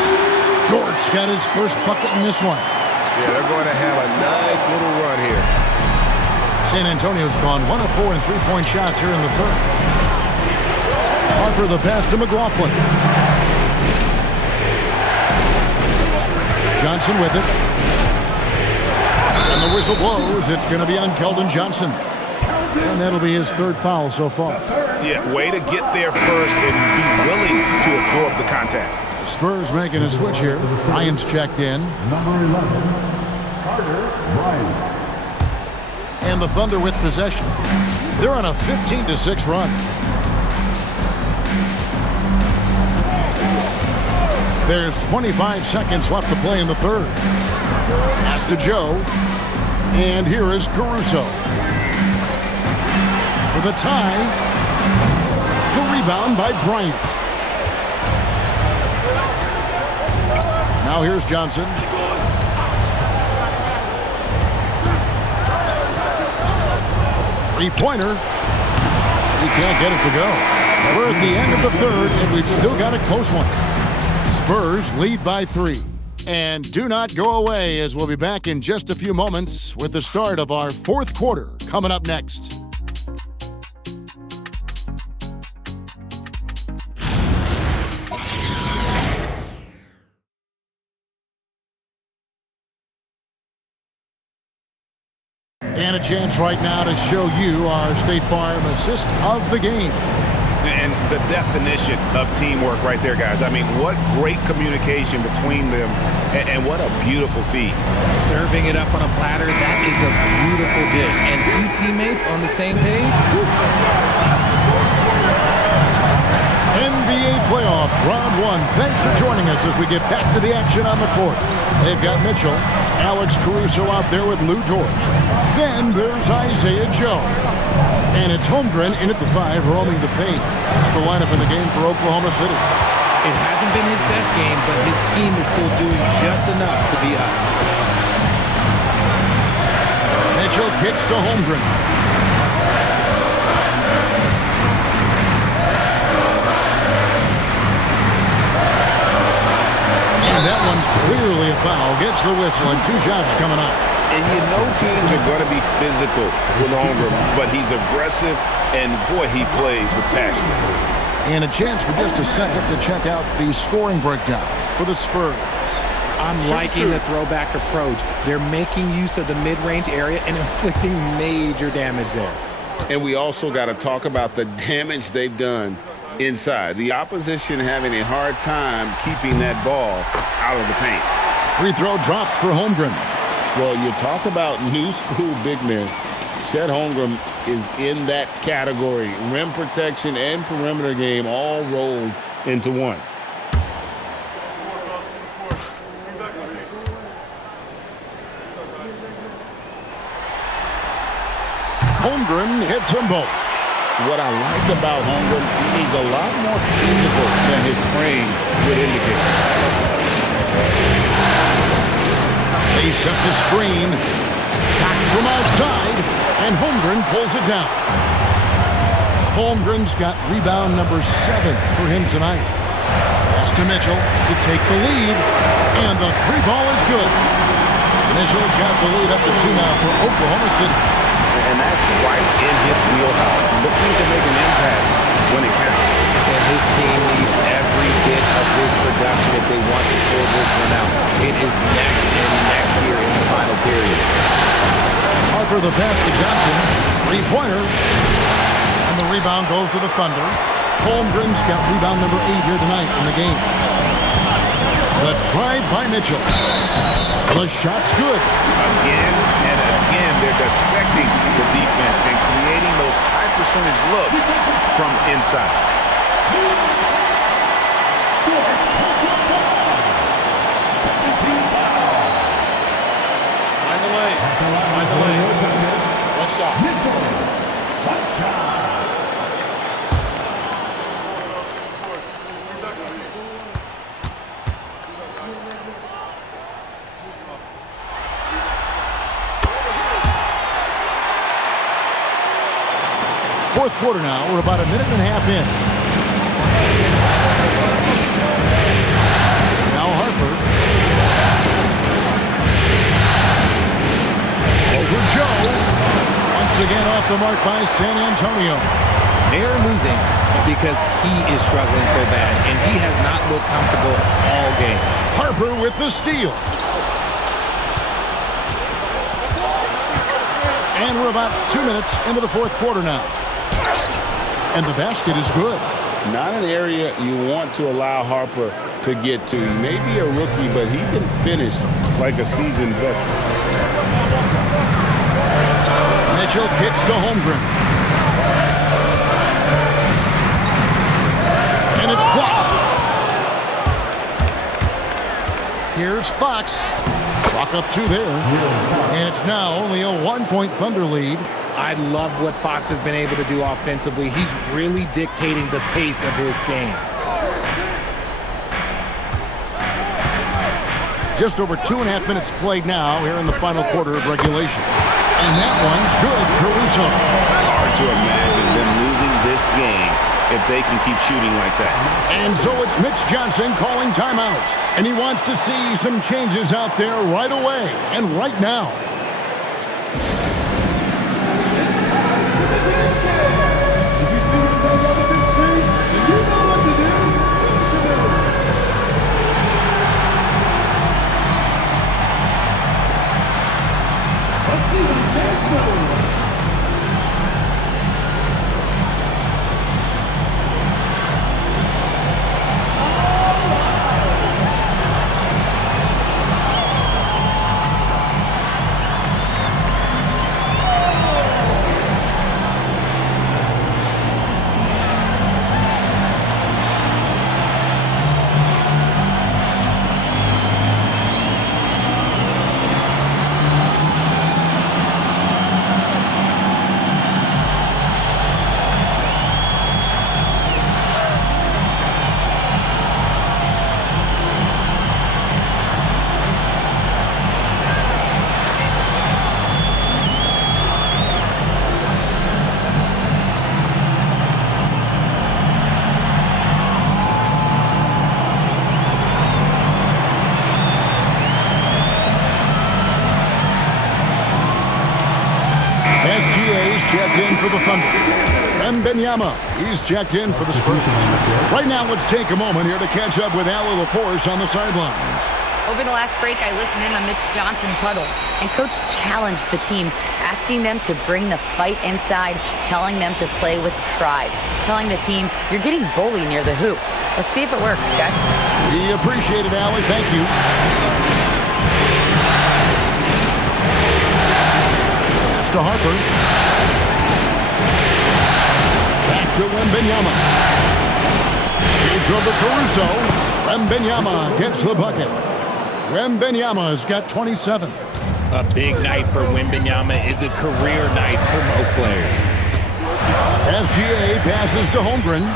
Dort's got his first bucket in this one. Yeah, they're going to have a nice little run here. San Antonio's gone 1 of 4 in 3-point shots here in the third. Harper the pass to McLaughlin. Johnson with it. And the whistle blows. It's going to be on Keldon Johnson. And that'll be his 3rd foul so far. Yeah, way to get there first and be willing to absorb the contact. The Spurs making a switch here. Ryan's checked in. Number 11, Carter Bryant. And the Thunder with possession. They're on a 15-6 run. There's 25 seconds left to play in the third. Pass to Joe. And here is Caruso. For the tie. The rebound by Bryant. Now here's Johnson. Three-pointer. He can't get it to go. We're at the end of the third, and we've still got a close one. Spurs lead by 3. And do not go away, as we'll be back in just a few moments with the start of our 4th quarter coming up next. And a chance right now to show you our State Farm assist of the game. And the definition of teamwork right there, guys. I mean, what great communication between them, and what a beautiful feed. Serving it up on a platter, that is a beautiful dish. And 2 teammates on the same page. NBA playoff round 1. Thanks for joining us as we get back to the action on the court. They've got Mitchell, Alex Caruso out there with Lou Dort. Then there's Isaiah Joe. And it's Holmgren in at the 5, roaming the paint. That's the lineup in the game for Oklahoma City. It hasn't been his best game, but his team is still doing just enough to be up. Mitchell kicks to Holmgren. And that one clearly a foul. Gets the whistle and 2 shots coming up. And you know teams are going to be physical with Holmgren, but he's aggressive, and boy, he plays with passion. And a chance for just a second to check out the scoring breakdown for the Spurs. I'm liking the throwback approach. They're making use of the mid-range area and inflicting major damage there. And we also got to talk about the damage they've done inside. The opposition having a hard time keeping that ball out of the paint. Free throw drops for Holmgren. Well, you talk about new school big men. Chet Holmgren is in that category. Rim protection and perimeter game all rolled into one. Holmgren hits them both. What I like about Holmgren, he's a lot more physical than his frame would indicate. They set the screen. Back from outside, and Holmgren pulls it down. Holmgren's got rebound number 7 for him tonight. Pass to Mitchell to take the lead, and the 3 ball is good. Mitchell's got the lead up to 2 now for Oklahoma City. And that's right in his wheelhouse, looking to make an impact when it counts. And his team needs every bit of his production if they want to pull this one out. It is neck and neck here in the final period. Harper the pass to Johnson. 3-pointer. And the rebound goes to the Thunder. Holmgren's got rebound number 8 here tonight in the game. The drive by Mitchell. The shot's good. Again and again, they're dissecting the defense and creating those high percentage looks from inside. Mind the lane. Mind the lane. One shot. One shot. Fourth quarter now. We're about a minute and a half in. Now Harper. Over Joe. Once again off the mark by San Antonio. They're losing because he is struggling so bad, and he has not looked comfortable all game. Harper with the steal. And we're about 2 minutes into the fourth quarter now. And the basket is good. Not an area you want to allow Harper to get to. He may be a rookie, but he can finish like a seasoned veteran. Mitchell kicks to Holmgren. And it's blocked. Here's Fox. Chalk up 2 there. And it's now only a 1-point Thunder lead. I love what Fox has been able to do offensively. He's really dictating the pace of his game. Just over 2.5 minutes played now here in the final quarter of regulation. And that one's good, Caruso. Hard to imagine them losing this game if they can keep shooting like that. And so it's Mitch Johnson calling timeout. And he wants to see some changes out there right away and right now. checked in for the Thunder. Wembanyama, he's checked in for the Spurs. Right now, let's take a moment here to catch up with Allie LaForce on the sidelines. Over the last break, I listened in on Mitch Johnson's huddle, and Coach challenged the team, asking them to bring the fight inside, telling them to play with pride, telling the team, you're getting bullied near the hoop. Let's see if it works, guys. We appreciate it, Allie. Thank you. Pass to Harper. Back to Wembanyama. Shades over Caruso. Wembanyama gets the bucket. Wembanyama's got 27. A big night for Wembanyama is a career night for most players. SGA passes to Holmgren.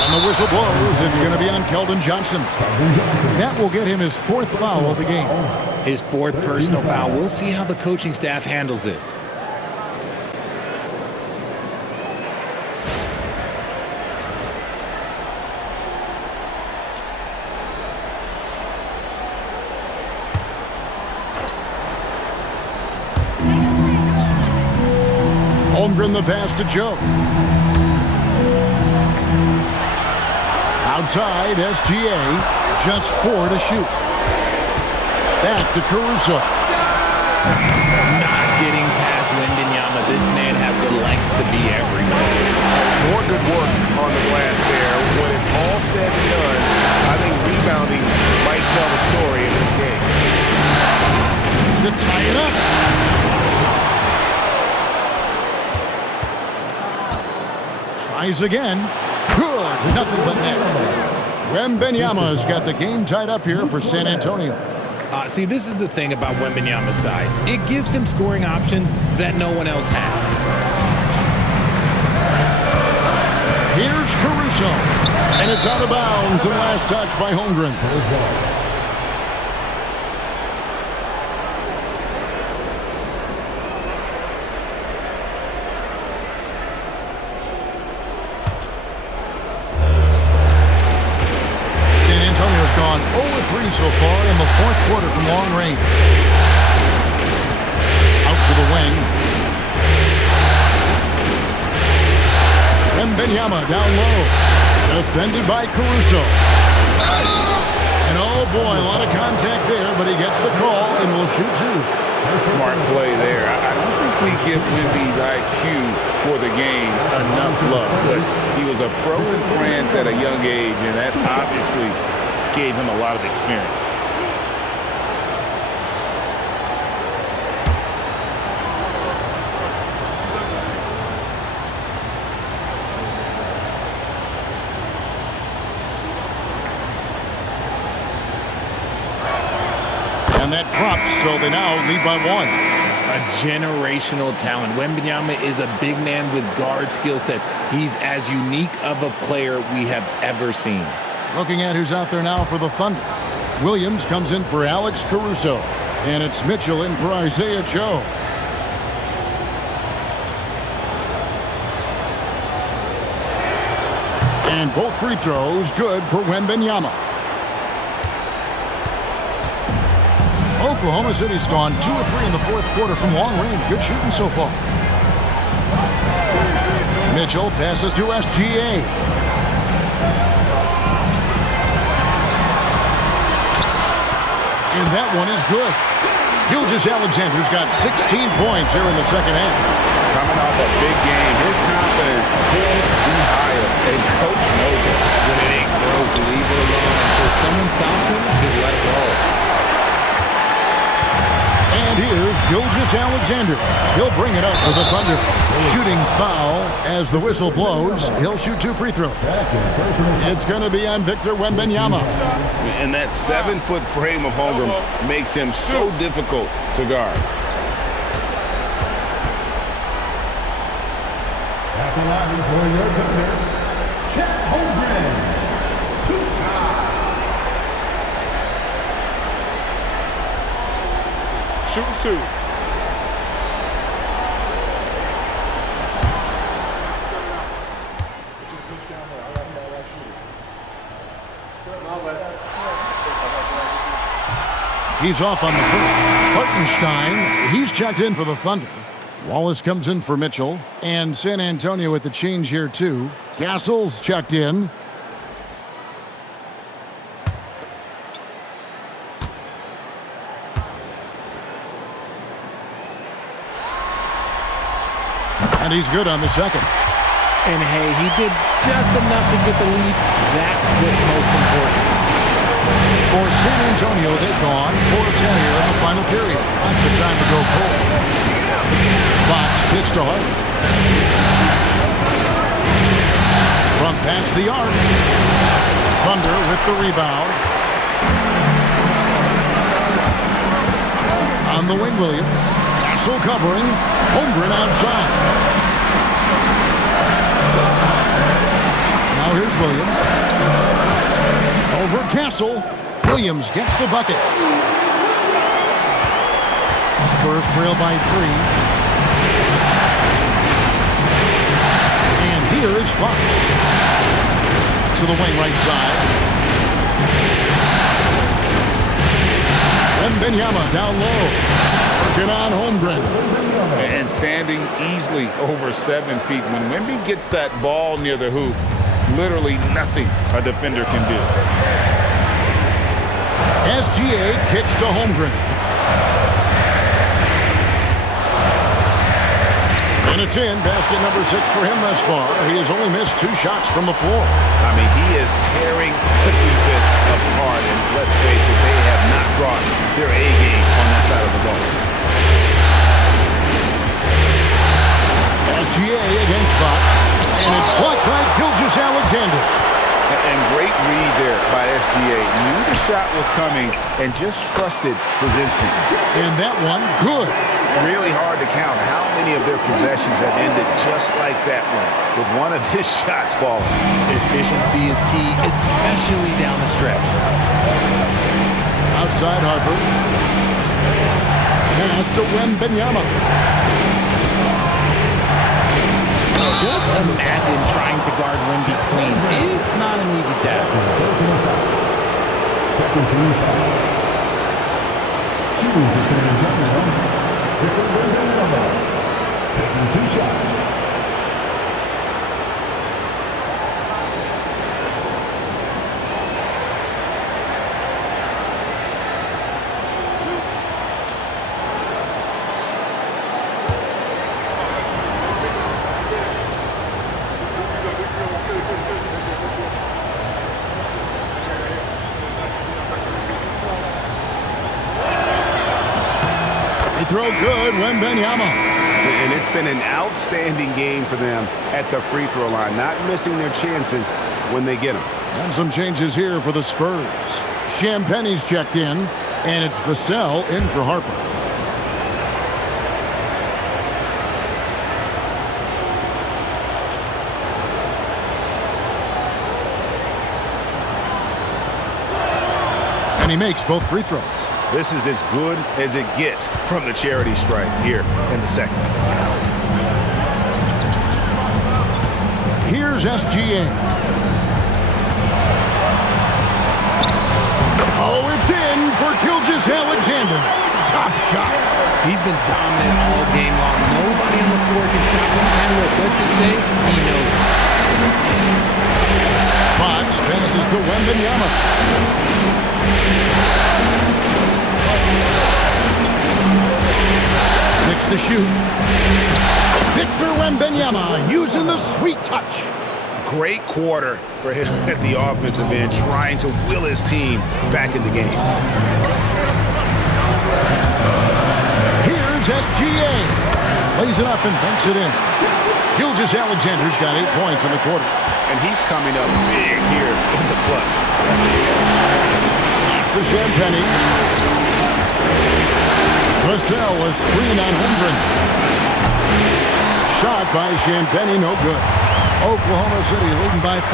And the whistle blows. It's going to be on Keldon Johnson. That will get him his 4th foul of the game. His 4th personal foul. We'll see how the coaching staff handles this. Holmgren the pass to Joe. Outside, SGA, just 4 to shoot. Back to Caruso. Not getting past Wembanyama. This man has the length to be everywhere. More good work on the glass there. When it's all said and done, I think rebounding might tell the story in this game. To tie it up. Tries again. Good. Nothing but net. Wembanyama's got the game tied up here for San Antonio. See, this is the thing about Wembanyama's size. It gives him scoring options that no one else has. Here's Caruso. And it's out of bounds. And last touch by Holmgren. Gone 0-3 so far in the 4th quarter from long range. Out to the wing. Wembanyama down low. Defended by Caruso. And oh boy, a lot of contact there, but he gets the call and will shoot 2. Smart play there. I don't think we give Wemby's IQ for the game enough love, but he was a pro in France at a young age, and that obviously gave him a lot of experience. And that drops, so they now lead by 1. A generational talent. Wembanyama is a big man with guard skill set. He's as unique of a player we have ever seen. Looking at who's out there now for the Thunder. Williams comes in for Alex Caruso. And it's Mitchell in for Isaiah Joe. And both free throws good for Wembanyama. Oklahoma City's gone 2 of 3 in the 4th quarter from long range. Good shooting so far. Mitchell passes to SGA. And that one is good. Gilgeous-Alexander's got 16 points here in the 2nd half. Coming off a big game, his confidence could be higher. And Coach knows it. When it ain't broke, leave it alone. Until someone stops him, just let it roll. And here's Gilgeous-Alexander. He'll bring it up for the Thunder. Shooting foul as the whistle blows. He'll shoot 2 free throws. It's going to be on Victor Wembanyama. And that 7-foot frame of Holmgren makes him so difficult to guard. At the line for your Thunder, Chet Holmgren. 2 shots. Shooting 2. He's off on the first. Hartenstein, he's checked in for the Thunder. Wallace comes in for Mitchell. And San Antonio with the change here, too. Castle's checked in. And he's good on the second. And hey, he did just enough to get the lead. That's what's most important. For San Antonio, they've gone 4 of 10 here in the final period. Not the time to go cold. Fox kicks to Hart. From past the arc. Thunder with the rebound. On the wing, Williams. Castle covering. Holmgren outside. Now here's Williams. Over Castle. Williams gets the bucket. Spurs trail by 3. And here is Fox. To the wing right side. Wembanyama down low. Working on Holmgren. And standing easily over 7 feet. When Wemby gets that ball near the hoop, literally nothing a defender can do. SGA kicks to Holmgren. And it's in. Basket number 6 for him thus far. He has only missed 2 shots from the floor. I mean, he is tearing the defense apart. And let's face it, they have not brought their A game on that side of the ball. SGA against Fox. And it's blocked by Gilgeous-Alexander. And great read there by SGA. Knew the shot was coming and just trusted his instinct. And that one, good. Really hard to count how many of their possessions have ended just like that one, with one of his shots falling. Efficiency is key, especially down the stretch. Outside Harper. Pass to Wembanyama. Just imagine trying to guard Wemby clean. It's not an easy task. Second team foul. Shooting for San Antonio. Taking 2 shots. Throw good, Wembanyama. And it's been an outstanding game for them at the free throw line, not missing their chances when they get them. And some changes here for the Spurs. Champagne's checked in, and it's Vassell in for Harper. And he makes both free throws. This is as good as it gets from the charity stripe here in the second. Here's SGA. Oh, it's in for Gilgeous-Alexander. Tough shot. He's been dominant all game long. Nobody on the floor can stop him. And look, let's just say he knows it. Fox passes to Wembanyama. 6 to shoot. Victor Wembanyama using the sweet touch. Great quarter for him at the offensive end, trying to will his team back in the game. Here's SGA. Lays it up and banks it in. Gilgeous-Alexander's got 8 points in the quarter. And he's coming up big here in the clutch. Pass to Champagne. Vassell a screen on Holmgren. Shot by Champagne, no good. Oklahoma City leading by 5.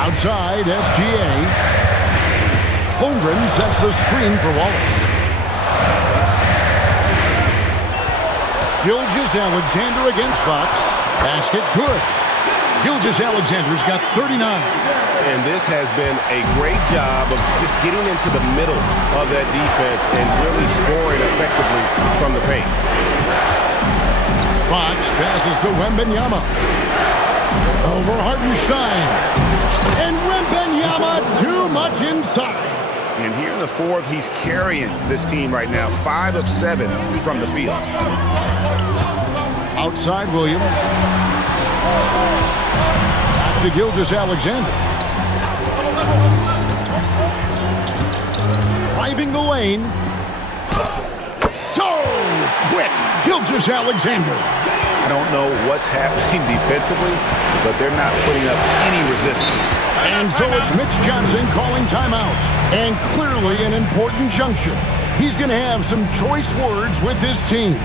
Outside, SGA. Holmgren sets the screen for Wallace. Gilgeous-Alexander against Fox. Basket good. Gilgeous-Alexander's got 39. And this has been a great job of just getting into the middle of that defense and really scoring effectively from the paint. Fox passes to Wembanyama. Over Hartenstein. And Wembanyama too much inside. And here in the fourth, he's carrying this team right now. 5 of 7 from the field. Outside Williams. Back to Gilgeous-Alexander. Driving the lane. So quick. Gilgeous-Alexander. I don't know what's happening defensively, but they're not putting up any resistance. And so it's Mitch Johnson calling timeout. And clearly an important juncture. He's going to have some choice words with his team.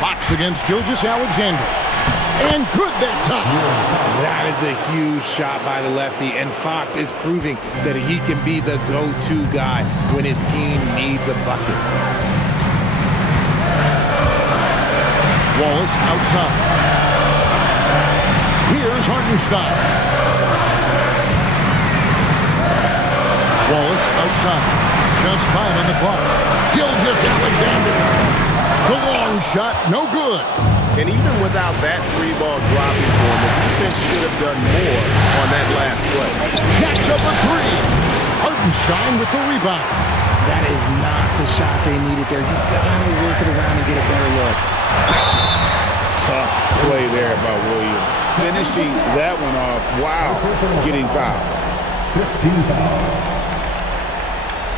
Fox against Gilgeous-Alexander. And good that time. That is a huge shot by the lefty, and Fox is proving that he can be the go-to guy when his team needs a bucket. Wallace outside. Here's Hartenstein. Wallace outside. Just 5 on the clock. Gilgeous-Alexander. The long shot, no good. And even without that 3-ball dropping for him, the defense should have done more on that last play. Catch up a 3. Hartenstein with the rebound. That is not the shot they needed there. You gotta work it around and get a better look. Tough play there by Williams. Finishing that one off. Wow. Getting fouled. 15 foul.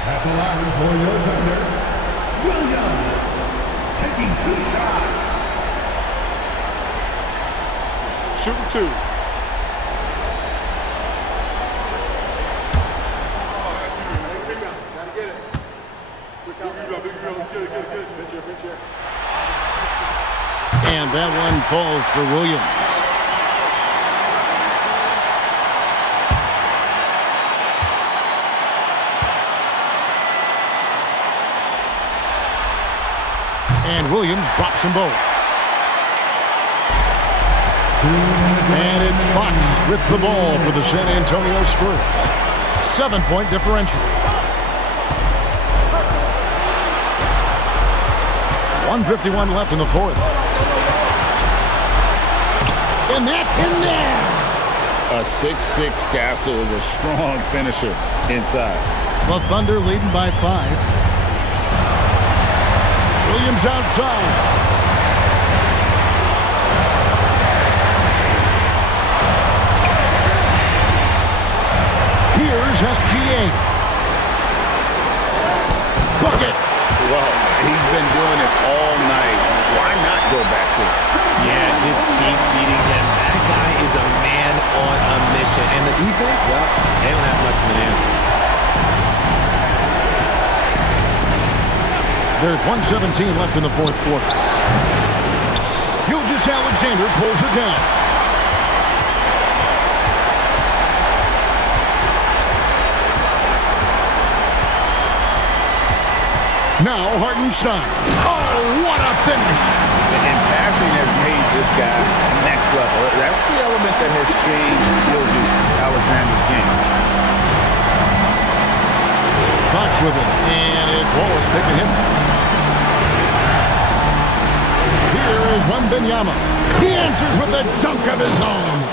At the line for your defender, Williams. Taking 2 shots. Shooting 2. And that one falls for Williams. And Williams drops them both. And it's Fox with the ball for the San Antonio Spurs. 7-point differential. 1:51 left in the fourth. And that's in there. A 6'6" Castle is a strong finisher inside. The Thunder leading by 5. Williams outside. Here's SGA. Bucket. Well, he's been doing it all night. Why not go back to it? There's 1:17 left in the fourth quarter. Gilgeous-Alexander pulls it down. Now Hartenstein. Oh, what a finish! And passing has made this guy next level. That's the element that has changed Gilgeous-Alexander's game. Fox with it, and it's Wallace picking him up. Here is Wembanyama. He answers with a dunk of his own.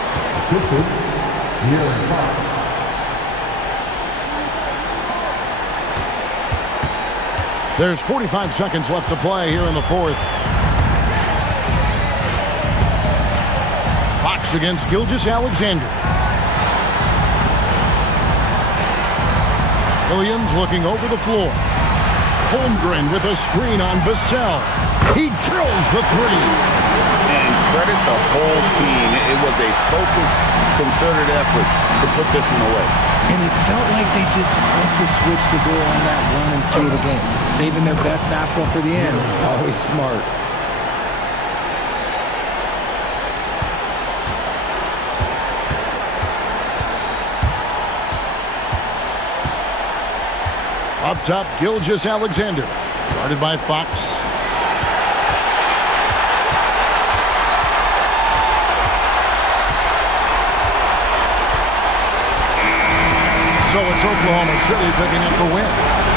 Assisted, De'Aaron Fox. There's 45 seconds left to play here in the fourth. Fox against Gilgeous-Alexander. Williams looking over the floor. Holmgren with a screen on Vassell. He drills the three. And credit the whole team. It was a focused, concerted effort to put this one away. And it felt like they just flipped the switch to go on that run and seal the game. Saving their best basketball for the end. Always smart. Up top, Gilgeous-Alexander. Guarded by Fox. So it's Oklahoma City picking up the win.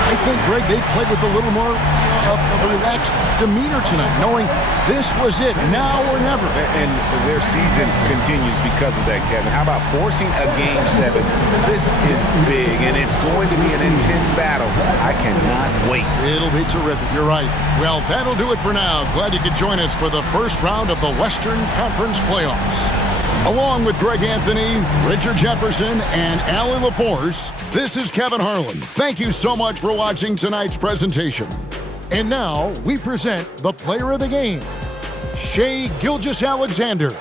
I think, Greg, they played with a little more of a relaxed demeanor tonight, knowing this was it, now or never. And their season continues because of that, Kevin. How about forcing a Game 7? This is big, and it's going to be an intense battle. I cannot wait. It'll be terrific. You're right. Well, that'll do it for now. Glad you could join us for the first round of the Western Conference playoffs. Along with Greg Anthony, Richard Jefferson, and Allie LaForce, this is Kevin Harlan. Thank you so much for watching tonight's presentation. And now we present the player of the game, Shai Gilgeous-Alexander.